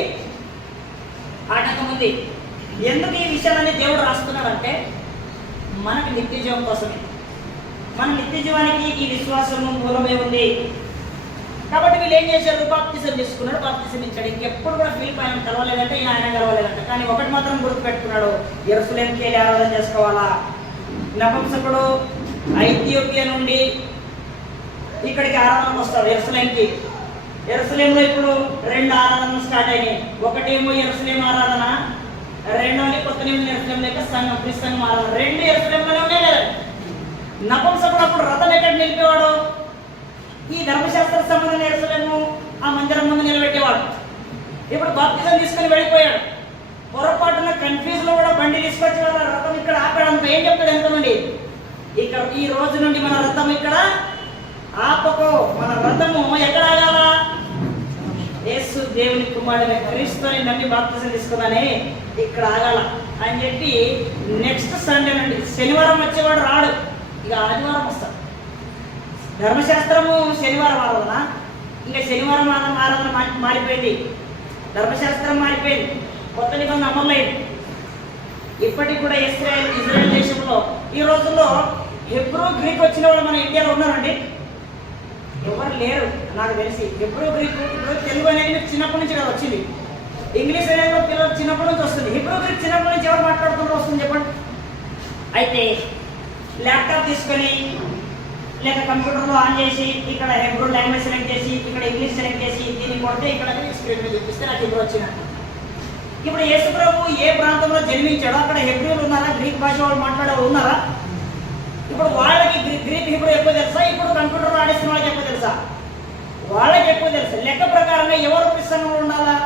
ఆటంకం ఉంది. ఎందుకు ఈ విషయాలన్నీ దేవుడు రాస్తున్నాడంటే మనకి నిత్య జీవం కోసమే. మన నిత్య జీవానికి ఈ విశ్వాసము మూలమే ఉంది. కాబట్టి వీళ్ళు ఏం చేశారు, బాప్తిజం తీసుకున్నాడు, బాప్తిజం ఇచ్చాడు. ఇంకెప్పుడు కూడా ఫిలిప్ ఆయన కలవలేదంటే ఆయన కలవలేదంట. కానీ ఒకటి మాత్రం గుర్తుపెట్టుకున్నాడు, యెరూషలేముకి వెళ్ళి ఆరాధన చేసుకోవాలా. నపుంసకుడు ఐథియోపియా నుండి ఇక్కడికి ఆరాధనకు వస్తాడు యెరూషలేముకి. యెరూషలేములో ఇప్పుడు 2 ఆరాధనలు స్టార్ట్ అయినాయి. ఒకటేమో యెరూషలేము ఆరాధన, రెండోది కొత్త నిబంధన యెరూషలేము లేక సంఘం, క్రీస్తు సంఘం ఆరాధన. 2 యెరూషలేములోనే ఉన్నాయి కదా. నపుంసకుడు అప్పుడు రథం ఎక్కడ నిలిపేవాడు? ఈ ధర్మశాస్త్ర సంబంధం యెరూషలేము ఆ మందిరం ముందు నిలబెట్టేవాడు. ఇప్పుడు బాప్తిజం తీసుకుని వెళ్ళిపోయాడు. పొరపాటున కన్ఫ్యూజ్ లో కూడా బండి తీసుకొచ్చి వాళ్ళ రథం ఇక్కడ ఆపడానికి ఏం చెప్తాడు ఎంతమంది? ఇక్కడ ఈ రోజు నుండి మన రథం ఇక్కడ ఆపకో, మన రథము ఎక్కడ ఆగాల? యేసు దేవుని కుమారుడైన క్రీస్తుని నమ్మి బాప్తిజం తీసుకున్నానే ఇక్కడ ఆగాల అని చెప్పి నెక్స్ట్ సండే నుండి శనివారం వచ్చేవాడు రాడు, ఇక ఆదివారం వస్తాడు. ధర్మశాస్త్రము శనివారం ఆరాధన, ఇంకా శనివారం ఆరాధన మారిపోయింది. ధర్మశాస్త్రం మారిపోయింది, కొత్త నిబంధన అమలైంది. ఇప్పటికి కూడా ఇజ్రాయెల్ దేశంలో ఈ రోజుల్లో హెబ్రూ గ్రీక్ వచ్చిన వాళ్ళు మన ఇండియాలో ఉన్నారండి? ఎవరు లేరు నాకు తెలిసి. హెబ్రూ గ్రీక్ ఇప్పుడు తెలుగు అనేది చిన్నప్పటి నుంచి కదా వచ్చింది, ఇంగ్లీష్ అనేది పిల్లలు చిన్నప్పటి నుంచి వస్తుంది. హెబ్రూ గ్రీక్ చిన్నప్పటి నుంచి ఎవరు మాట్లాడుతున్నారో వస్తుంది చెప్పండి. అయితే ల్యాప్టాప్ తీసుకొని లేక కంప్యూటర్లో ఆన్ చేసి ఇక్కడ హెబ్రూ లాంగ్వేజ్ సెలెక్ట్ చేసి ఇక్కడ ఇంగ్లీష్ సెలెక్ట్ చేసి దీన్ని కొడితే ఇక్కడ స్క్రీన్ మీద చూపిస్తే నాకు హెబ్రూ వచ్చినట్టు. ఇప్పుడు యేసు ప్రభు ఏ ప్రాంతంలో జన్మించాడో అక్కడ హెబ్రూలు ఉన్నారా, గ్రీక్ భాష వాళ్ళు మాట్లాడే ఉన్నారా? ఇప్పుడు వాళ్ళకి గ్రీక్ హెబ్రూ ఎక్కువ తెలుసా? ఇప్పుడు కంప్యూటర్లో ఆడేసిన వాళ్ళకి ఎక్కువ తెలుసా? వాళ్ళకి ఎక్కువ తెలుసు. లెక్క ప్రకారంగా ఎవరు క్రిస్టియన్లు ఉండాలా?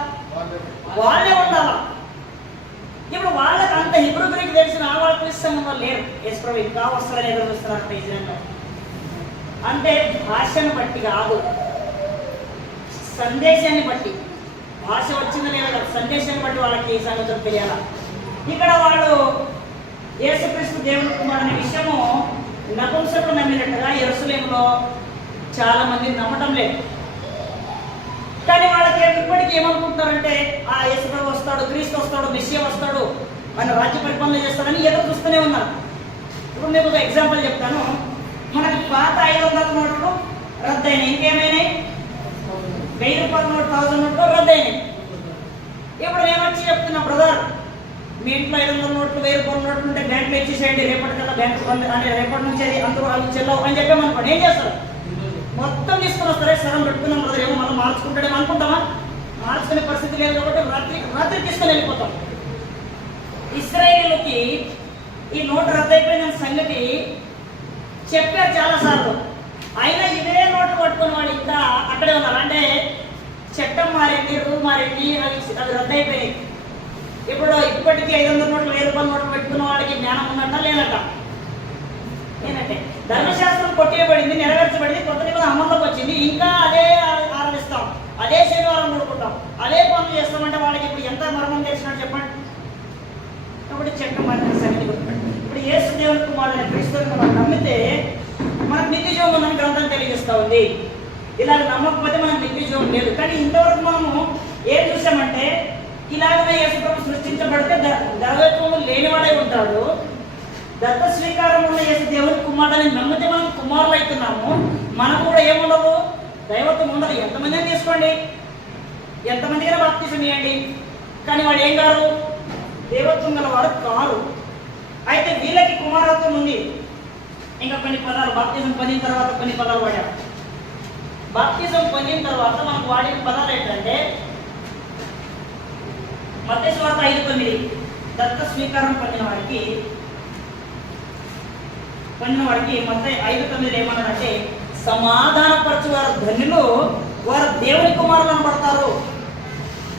వాళ్ళే ఉండాలా. ఇప్పుడు వాళ్ళకి అంత హెబ్రూ గ్రీక్ తెలిసిన వాళ్ళ క్రిస్టియన్లు లేరు. యేసు ప్రభు ఇంకా వస్తారని ఎదురు చూస్తున్నారు ఇజ్రాయెల్లో. అంటే భాషను బట్టి కాదు, సందేశాన్ని బట్టి. భాష వచ్చిందా లేదా సందేశాన్ని బట్టి వాళ్ళకి సంగతులు తెలియాలా. ఇక్కడ వాళ్ళు యేసుక్రీస్తు దేవుని కుమారుడు అనే విషయము నపుంసకుడు నమ్మినట్టుగా యెరూషలేములో చాలా మంది నమ్మటం లేదు. కానీ వాళ్ళకి ఇప్పటికీ ఏమనుకుంటున్నారంటే ఆ యేసుప్రభు వస్తాడు, క్రీస్తు వస్తాడు, మెస్సియా వస్తాడు, ఆయన రాజ్య పరిపాలన చేస్తాడని ఎదురు చూస్తూనే ఉన్నారు. ఇప్పుడు మీకు ఒక ఎగ్జాంపుల్ చెప్తాను. మనకి పాత 500 నోట్లు రద్దయినాయి. ఇంకేమైనాయి? 1000 రూపాయల నోట్, 1000 నోట్లు రద్దయినాయి. ఇప్పుడు నేను వచ్చి చెప్తున్నా, బ్రదర్ మీ ఇంట్లో 500 నోట్లు, 1000 రూపాయల నోట్లు ఉంటే బ్యాంకులో ఇచ్చేసేయండి, రేపటికల్లా బ్యాంకు అంటే రేపటి నుంచి అది అందరూ అవి చెల్లవు అని చెప్పామనుకోండి, ఏం చేస్తారు? మొత్తం తీసుకుని వస్తారే, సరం పెట్టుకున్నాం బ్రదర్, ఏమో మనం మార్చుకుంటాడేమో అనుకుంటామా? మార్చుకునే పరిస్థితి లేదు కాబట్టి రాత్రి తీసుకొని వెళ్ళిపోతాం. ఇశ్రాయేలుకి ఈ నోటు రద్దయిపోయిన సంగతి చెప్పారు చాలాసార్లు. అయినా ఇదే నోటు పట్టుకున్న వాడు ఇంకా అక్కడే ఉన్నారు. అంటే చట్టం మారింది, రూల్ మారింది, అవి రద్దయిపోయాయి. ఇప్పుడు ఇప్పటికీ 500 నోట్లు, 1000 రూపాయల నోట్లు పెట్టుకున్న వాడికి జ్ఞానం ఉన్నట్ట లేనట? ఏంటంటే ధర్మశాస్త్రం కొట్టేయబడింది, నెరవేర్చబడింది, కొత్త నిబంధన అమల్లోకి వచ్చింది. ఇంకా అదే ఆరాధిస్తాం, అదే శనివారం కొడుకుంటాం, అదే పనులు చేస్తామంటే వాడికి ఇప్పుడు ఎంత మరణం చేసినట్టు చెప్పండి. కాబట్టి చట్టం మారిన సంగతి గుర్తుపెట్టండి. ఇప్పుడు యేసు దేవుని కుమారుడైన క్రీస్తుని మనం నమ్మితే మనకు నిత్య జీవం ఉందని గ్రంథం తెలియజేస్తూ ఉంది. ఇలా నమ్మకపోతే మనకు నిత్య జీవం లేదు. కానీ ఇంతవరకు మనము ఏం చూసామంటే, ఇలాగనే యేసుప్రభు సృష్టించబడితే దైవత్వము లేనివాడై ఉంటాడు, దత్త స్వీకారం ఉన్న యేసు దేవుని కుమారుడని నమ్మితే మనం కుమారులు అవుతున్నాము. మనకు కూడా ఏముండదు, దైవత్వం ఉండదు. ఎంతమందిని తీసుకోండి, ఎంతమందికైనా బాప్తిసం ఇవ్వండి, కానీ వాడు ఏం కాదు, దేవత్వం గలవాడు కారు. అయితే వీళ్ళకి కుమారత్వం ఉంది. ఇంకా కొన్ని పదాలు బాప్తిజం పొందిన తర్వాత కొన్ని పదాలు వాడారు. బాప్తిజం పొందిన తర్వాత మనకు వాడిన పదాలు ఏంటంటే, మత్తయి సువార్త 5:9 దత్త స్వీకారం పొందిన వాడికి మత్తయి 5:9 ఏమన్నాడంటే, సమాధానపరచువారు ధన్యులు, వారు దేవుని కుమారులు అనబడతారు.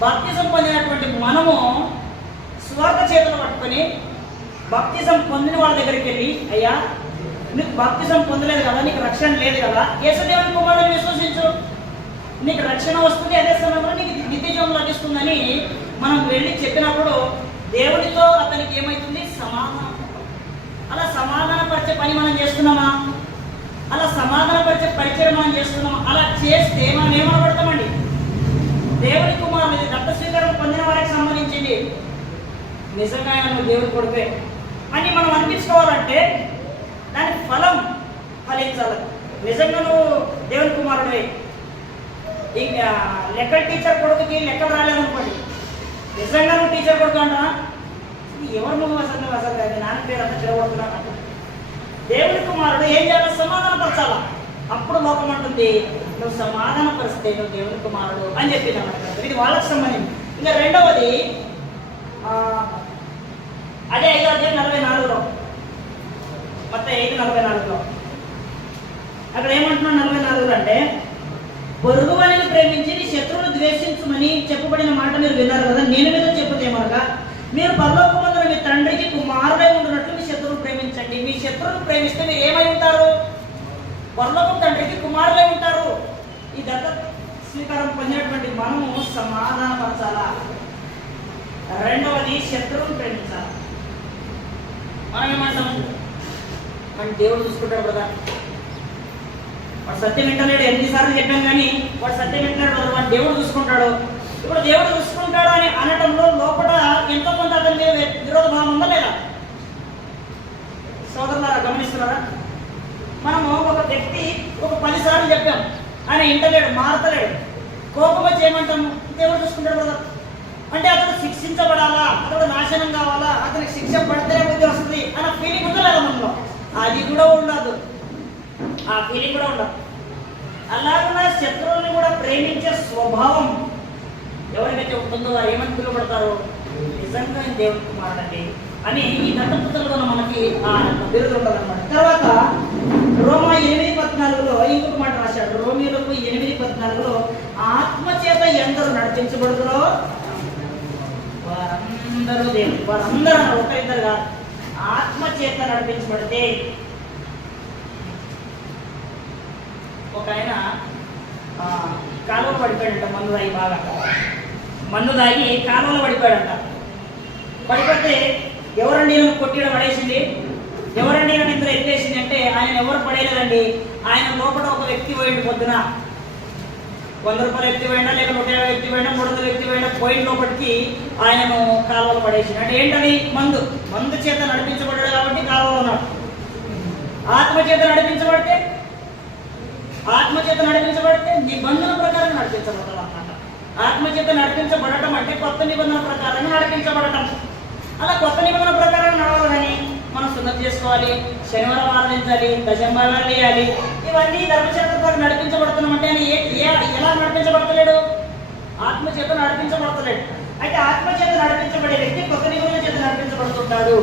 బాప్తిజం పొందినటువంటి మనము స్వార్థ చేతులు పట్టుకొని బాప్తిజం పొందిన వాళ్ళ దగ్గరికి వెళ్ళి, అయ్యా నీకు బాప్తిజం పొందలేదు కదా, నీకు రక్షణ లేదు కదా, యేసుదేవుని కుమారుని విశ్వసించు, నీకు రక్షణ వస్తుంది, అదే సమయంలో నీకు నిత్యజీవం లభిస్తుందని మనం వెళ్ళి చెప్పినప్పుడు దేవునితో అతనికి ఏమవుతుంది? సమాధానం. అలా సమాధానపరిచే పని మనం చేస్తున్నామా? అలా సమాధానపరిచే పరిచయం మనం చేస్తున్నామా? అలా చేస్తే మనం ఏమనబడతామండి? దేవుని కుమారుడు, ఇది దత్త స్వీకారం పొందిన వారికి సంబంధించింది. నిజంగా ఆయన దేవుని కొడుకే అని మనం అనిపించుకోవాలంటే దాని ఫలం ఫలించాలి. నిజంగా నువ్వు దేవుని కుమారుడే. ఇంకా లెక్కల టీచర్ కొడుకుకి లెక్కలు రాలేదనుకోండి, నిజంగా నువ్వు టీచర్ కొడుకు అంటా, ఎవరు నువ్వు అసలు నాన్న పేరు అంతా తిరగబడుతున్నాను. దేవుని కుమారుడు ఏం చేయాలి? సమాధానపరచాలా. అప్పుడు లోకం అంటుంది, నువ్వు సమాధానపరిస్తే నువ్వు దేవుని కుమారుడు అని చెప్పిన ఇది వాళ్ళకి సంబంధించి. ఇంకా రెండవది అదే 5:44 మత్తయి 5:44 అక్కడ ఏమంటున్నాడు? 44 అంటే, పొరుగు వారిని ప్రేమించి నీ శత్రువును ద్వేషించుమని చెప్పబడిన మాట మీరు విన్నారు కదా. నేను మీద చెప్పుతేమనగా, మీరు పరలోకమందున మీ తండ్రికి కుమారుడై ఉంటున్నట్లు మీ శత్రువును ప్రేమించండి. మీ శత్రువును ప్రేమిస్తే మీరు ఏమై ఉంటారు? పరలోకం తండ్రికి కుమారులై ఉంటారు. ఈ దత్త స్వీకారం పొందినటువంటి మనము సమాధానపరచాలా. రెండవది శత్రువును ప్రేమించాలి. మనం ఏమంటాం? మన దేవుడు చూసుకుంటాడు కదా, వాడు సత్యం వింటలేడు, ఎన్నిసార్లు చెప్పాను కానీ వాడు సత్యం వింటలేడు కదా, వాడు దేవుడు చూసుకుంటాడు. ఇప్పుడు దేవుడు చూసుకుంటాడు అని అనటంలో లోపల ఎంతో కొంత అతని మీద విరోధ భావం ఉందా లేదా? సోదరులారా గమనిస్తున్నారా? మనము ఒక వ్యక్తి ఒక 10 సార్లు చెప్పాం, ఆయన ఇంటలేడు, మారతలేడు, కోపం వచ్చి ఏమంటాము? దేవుడు చూసుకుంటాడు కదా. అంటే అతను శిక్షించబడాలా, అతడు నాశనం కావాలా, అతనికి శిక్ష పడితేనే బుద్ధి వస్తుంది అన్న ఫీలింగ్ ఉందా లేదా మనలో? అది కూడా ఉండదు, ఆ ఫీలింగ్ కూడా ఉండదు. అలాగే శత్రువుని కూడా ప్రేమించే స్వభావం ఎవరికైతే ఉంటుందో వారు ఏమని పిలువబడతారు? నిజంగా దేవుని కుమారుడండి అని ఈ దత్తపుత్రులుగా మనకి ఆ బిరుదు ఉంటుందన్నమాట. తర్వాత రోమా 8:14 ఇంకొక మాట రాశాడు. రోమీయులకు 8:14 ఆత్మచేత ఎందరూ నడిపించబడుతురో వారందరూ దేవుడు. వారందరూ ఒకరిద్దరు కాదు, ఆత్మచేత నడిపించబడితే. ఒక ఆయన కాలువలో పడిపోయాడంట, మందు తాగి కాలువలో పడిపోయాడంట. పడిపోతే ఎవరండి కొట్టిడ పడేసింది, ఎవరండి ఇందులో ఎత్తేసింది అంటే ఆయన ఎవరు పడేయలేదండి, ఆయన లోపల ఒక వ్యక్తి పోయిండు పొద్దున, 100 రూపాయల వ్యక్తి పోయినా, లేక 150 వ్యక్తి పోయినా, 300 వ్యక్తి పోయినా, పోయిన లోపలికి ఆయనను కాలువలో పడేసి, అంటే ఏంటది? మందు చేత నడిపించబడ్డాడు కాబట్టి కాలువలో ఉన్నాడు. ఆత్మ చేత నడిపించబడితే నిబంధన ప్రకారం నడిపించబడతాం అన్నమాట. ఆత్మ చేత నడిపించబడటం అంటే కొత్త నిబంధన ప్రకారం నడిపించబడటం. అలా కొత్త నిబంధన ప్రకారం నడవాలని మనం సున్నతి చేసుకోవాలి, శనివారం ఆరాధించాలి, దశంభాగాలు వేయాలి. ఇవన్నీ ధర్మశాస్త్రం ద్వారా నడిపించబడుతున్నాం అంటే ఆయన ఎలా నడిపించబడతలేడు? ఆత్మ చేత నడిపించబడతలేడు. అయితే ఆత్మ చేత నడిపించబడే వ్యక్తి కొత్త నిబంధన చేత నడిపించబడుతుంటాడు,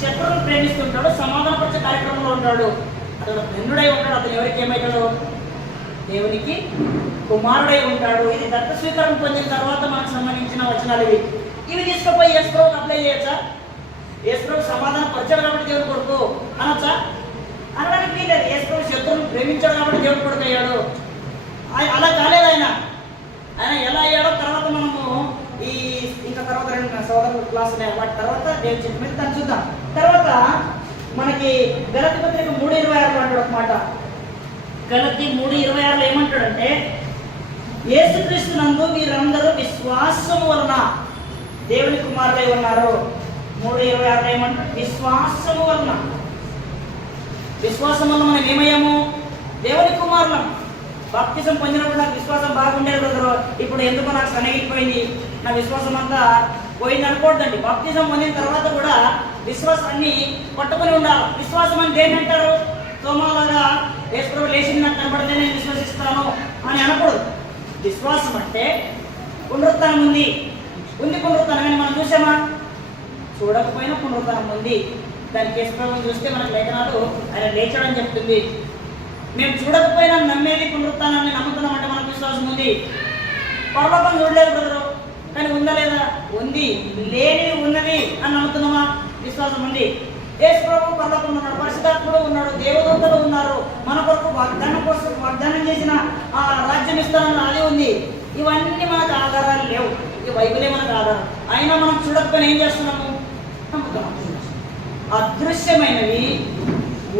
శత్రువులను ప్రేమిస్తుంటాడు, సమాధానపరిచే కార్యక్రమంలో ఉంటాడు. అతడు ధన్యుడై ఉంటాడు. అతను ఎవరికి ఏమవుతాడు? దేవునికి కుమారుడై ఉంటాడు. ఇది దత్త స్వీకారం పొందిన తర్వాత మనకు సంబంధించిన వచనాలు ఇవి తీసుకుపోయి యేసుప్రభుకి అప్లై చేయొచ్చా? యేసుప్రభు సమాధానం పరిచాడు కాబట్టి దేవుడు కొడుకు అనొచ్చా? అనడానికి వీలేదు. యేసుప్రభు శత్రువును ప్రేమించాడు కాబట్టి దేవుడు కొడుకు అయ్యాడు. అలా కాలేదు. ఆయన ఎలా అయ్యాడో తర్వాత మనము ఇంకా తర్వాత 2 సోదరుల క్లాస్ ఉన్నాయి, వాటి తర్వాత దేవుడు చెప్పిన మీద దాన్ని చూద్దాం. తర్వాత మనకి గలతీ పత్రిక 3:26 అంటాడు ఒక మాట. గలతీ 3:26 ఏమంటాడంటే, యేసుక్రీస్తు నందు మీరందరూ విశ్వాసము వలన దేవుని కుమారులై ఉన్నారు. 3:26 ఏమంటారు? విశ్వాసము వలన. విశ్వాసం వల్ల మనం ఏమయ్యాము? దేవుని కుమారులం. బాప్తిజం పొందినప్పుడు నాకు విశ్వాసం బాగుండేది బ్రదరు, ఇప్పుడు ఎందుకో నాకు సనగిపోయింది, నా విశ్వాసం అంతా పోయింది అనుకోవద్దండి. బాప్తిజం పొందిన తర్వాత కూడా విశ్వాసాన్ని పట్టుకుని ఉండాలి. విశ్వాసం అంటే ఏంటంటారు? తోమాలాగా యేసుప్రభు లేచింది నాకు కనబడితే నేను విశ్వసిస్తాను అని అనకూడదు. విశ్వాసం అంటే పునరుత్థానం ఉంది పునరుత్థానం అని మనం చూసామా? చూడకపోయినా పునరుత్థానం ఉంది. దానికి యేసుప్రభుని చూస్తే మనకు లేఖనాలు ఆయన లేచాడని చెప్తుంది. మేము చూడకపోయినా నమ్మేది పునరుత్థానాన్ని నమ్ముతున్నామంటే మనకు విశ్వాసం ఉంది. పరలోకం చూడలేదు బ్రదరు, కానీ ఉందా లేదా? ఉంది. లేనిది ఉన్నది అని నమ్ముతున్నామా? విశ్వాసం ఉంది. యేసుప్రభు పరలోకంలో ఉన్నాడు, పరిశుద్ధాత్ముడు ఉన్నాడు, దేవదూతలు ఉన్నారు, మన కొరకు వాగ్దానం చేసిన ఆ రాజ్యం ఇస్తానన్న అది ఉంది. ఇవన్నీ మనకు ఆధారాలు లేవు. ఈ బైబిలే మనకు ఆధారం. అయినా మనం చూడకపోయినా ఏం చేస్తున్నాము? నమ్ముతున్నాం. అదృశ్యమైనవి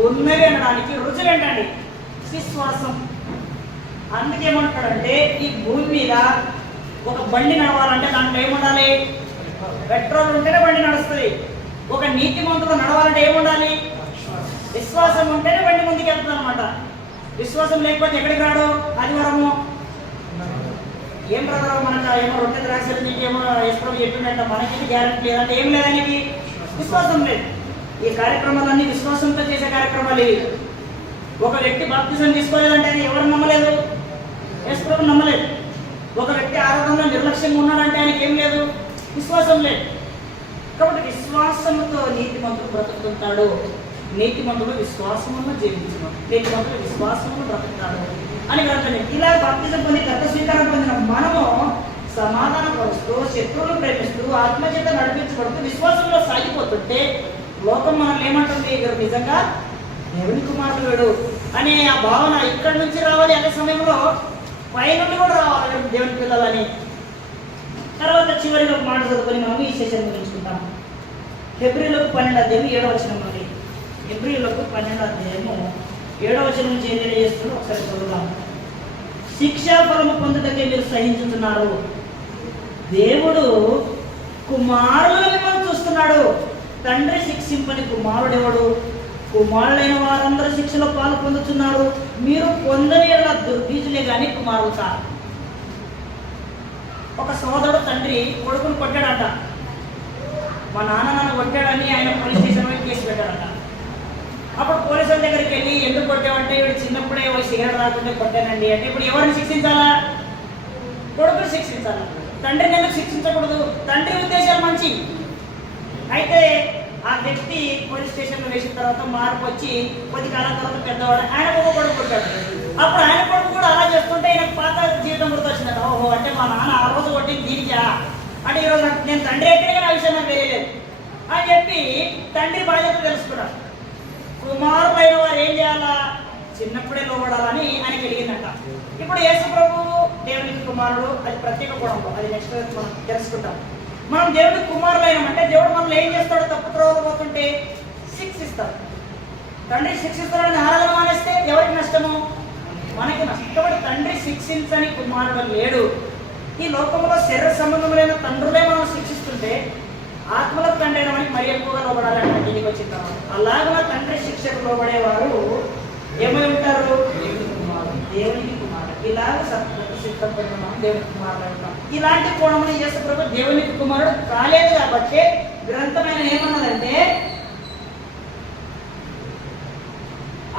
ఉన్నవి అనడానికి రుజువు ఏంటండి? విశ్వాసం. అందుకేమంటాడంటే, ఈ భూమి మీద ఒక బండి నడవాలంటే దాంట్లో ఏముండాలి? పెట్రోల్ ఉంటేనే బండి నడుస్తుంది. ఒక నీతిమంతుడు నడవాలంటే ఏముండాలి? విశ్వాసం ఉంటేనే బండి ముందుకు వెళ్తుంది అనమాట. విశ్వాసం లేకపోతే ఎక్కడికి రాడు? ఆదివారము ఏం బ్రదర్ మనకు ఏమో రొట్టె ద్రాక్షలు నీకు ఏమో యేసుప్రభు చెప్పిందంట, మనకి గ్యారెంటీ లేదంటే ఏం లేదానికి విశ్వాసం లేదు. ఈ కార్యక్రమాలన్నీ విశ్వాసంతో చేసే కార్యక్రమాలు ఇవి. ఒక వ్యక్తి బాప్తిజం తీసుకోలేదంటే ఆయన ఎవరు నమ్మలేదు? యేసుప్రభు నమ్మలేదు. ఒక వ్యక్తి ఆరాధనలో నిర్లక్ష్యంగా ఉన్నాడంటే ఆయనకి ఏం లేదు? విశ్వాసం లేదు. కాబట్టి విశ్వాసంతో నీతిమంతుడు బ్రతుకుతుంటాడు. నీతిమంతుడు విశ్వాసమును జీవించున్నాడు, నీతిమంతుడు విశ్వాసమును బ్రతుకుతాడు అని గ్రంథం. ఇలా బాప్తిజం పొంది దత్త స్వీకారం పొందిన మనము సమాధాన పరుస్తూ, శత్రువులు ప్రేమిస్తూ, ఆత్మచేత నడిపించబడుతూ విశ్వాసంలో సాగిపోతుంటే లోకం మనల్ని ఏమంటుంది? నిజంగా దేవుని కుమారుడు అనే ఆ భావన ఇక్కడి నుంచి రావాలి. అదే సమయంలో పైనుండి కూడా రావాలి దేవుని పిల్లలని. తర్వాత చివరిలో ఒక మాట చదువుకొని మనము ఈ సెషన్ ముగించుకుంటాం. హెబ్రీయులకు 12వ అధ్యాయం 7వ వచనం నుండి. హెబ్రీయులకు 12వ అధ్యాయము 7వ వచనం నుంచి ఏం తెలియజేస్తుందో ఒకసారి చదువుదాం. శిక్షాఫలము పొందుటకే మీరు సహించుతున్నారు. దేవుడు కుమారులను మిమ్మల్ని చూస్తున్నాడు. తండ్రి శిక్షింపని కుమారుడెవడు? కుమారుడైన వారందరూ శిక్షలో పాలు పొందుతున్నారు. మీరు పొందని దుర్బీజులే కానీ కుమారులు కాదు. ఒక సోదరుడు తండ్రి కొడుకును కొట్టాడట. మా నాన్న నన్ను కొట్టాడని ఆయన పోలీస్ స్టేషన్లో కేసు పెట్టాడట. అప్పుడు పోలీసుల దగ్గరికి వెళ్ళి ఎందుకు కొట్టామంటే వీడు చిన్నప్పుడే సిగరెట్ రాకుంటే కొట్టానండి అంటే, ఇప్పుడు ఎవరిని శిక్షించాలా? కొడుకుని శిక్షించాలా? తండ్రిని ఎందుకు శిక్షించకూడదు? తండ్రి ఉద్దేశాలు మంచి. అయితే ఆ వ్యక్తి పోలీస్ స్టేషన్లో వేసిన తర్వాత మార్పు వచ్చి కొద్ది కాలం తర్వాత పెద్దవాడు ఆయన కొడుకు కొట్టాడు. అప్పుడు ఆయన కొడుకు కూడా అలా చేస్తుంటే ఆయన పాత జీవితం గుర్తొచ్చిందట. ఓహో, అంటే మా నాన్న ఆ రోజు కొట్టింది దీనికా అంటే ఈరోజు నేను తండ్రి ఎక్కడికి ఆ విషయం నాకు తెలియలేదు అని చెప్పి తండ్రి బాధ్యత తెలుసుకున్నాడు. కుమారులైన వారు ఏం చేయాలా? చిన్నప్పుడే లోబడాలని ఆయనకి అడిగిందట. ఇప్పుడు యేసు ప్రభువు దేవునికి కుమారుడు, అది ప్రత్యేక గుణం. అది నెక్స్ట్ మనం తెలుసుకుంటాం. మనం దేవుడికి కుమారులైనామంటే దేవుడు మనల్ని ఏం చేస్తాడు? తప్పు త్రోవలు పోతుంటే శిక్షిస్తాడు. తండ్రి శిక్షిస్తాడని ఆరాధన మానేస్తే ఎవరికి నష్టము? మనకి నష్టం. కాబట్టి తండ్రి శిక్షించని కుమారుడు లేడు. ఈ లోకంలో శరీర సంబంధములైన తండ్రులే మనం శిక్షిస్తుంటే ఆత్మల తండ్రి అయిన మనకి మరి ఎక్కువగా లోబడాలంటే ఇంటికి వచ్చిన తర్వాత అలాగే తండ్రి శిక్షకు లోబడేవారు ఏమై ఉంటారు? దేవునికి కుమారుడు. ఇలాగ సిద్ధపడిన మనం దేవునికి కుమారుడు ఉంటాం. ఇలాంటి కోణంలో యేసు ప్రభు దేవునికి కుమారుడు కాలేదు కాబట్టి గ్రంథమైన ఏమన్నదంటే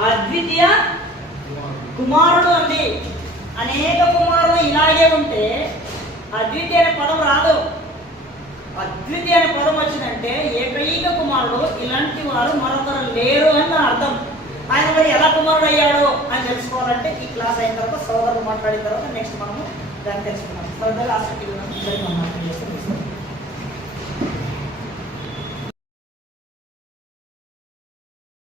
అద్వితీయ కుమారుడు అంది. అనేక కుమారులు ఇలాగే ఉంటే అద్వితీయ అనే పదం రాదు. అద్వితీయ అనే పదం వచ్చిందంటే ఏకైక కుమారుడు, ఇలాంటి వారు మరొకరు లేరు అని నా అర్థం. ఆయన మరి ఎలా కుమారుడు అయ్యాడు అని తెలుసుకోవాలంటే ఈ క్లాస్ అయిన తర్వాత సోదరులు మాట్లాడిన తర్వాత నెక్స్ట్ మనము దాన్ని తెలుసుకున్నాం. సరదాగా ఆసక్తి మాట్లాడి చేస్తాం.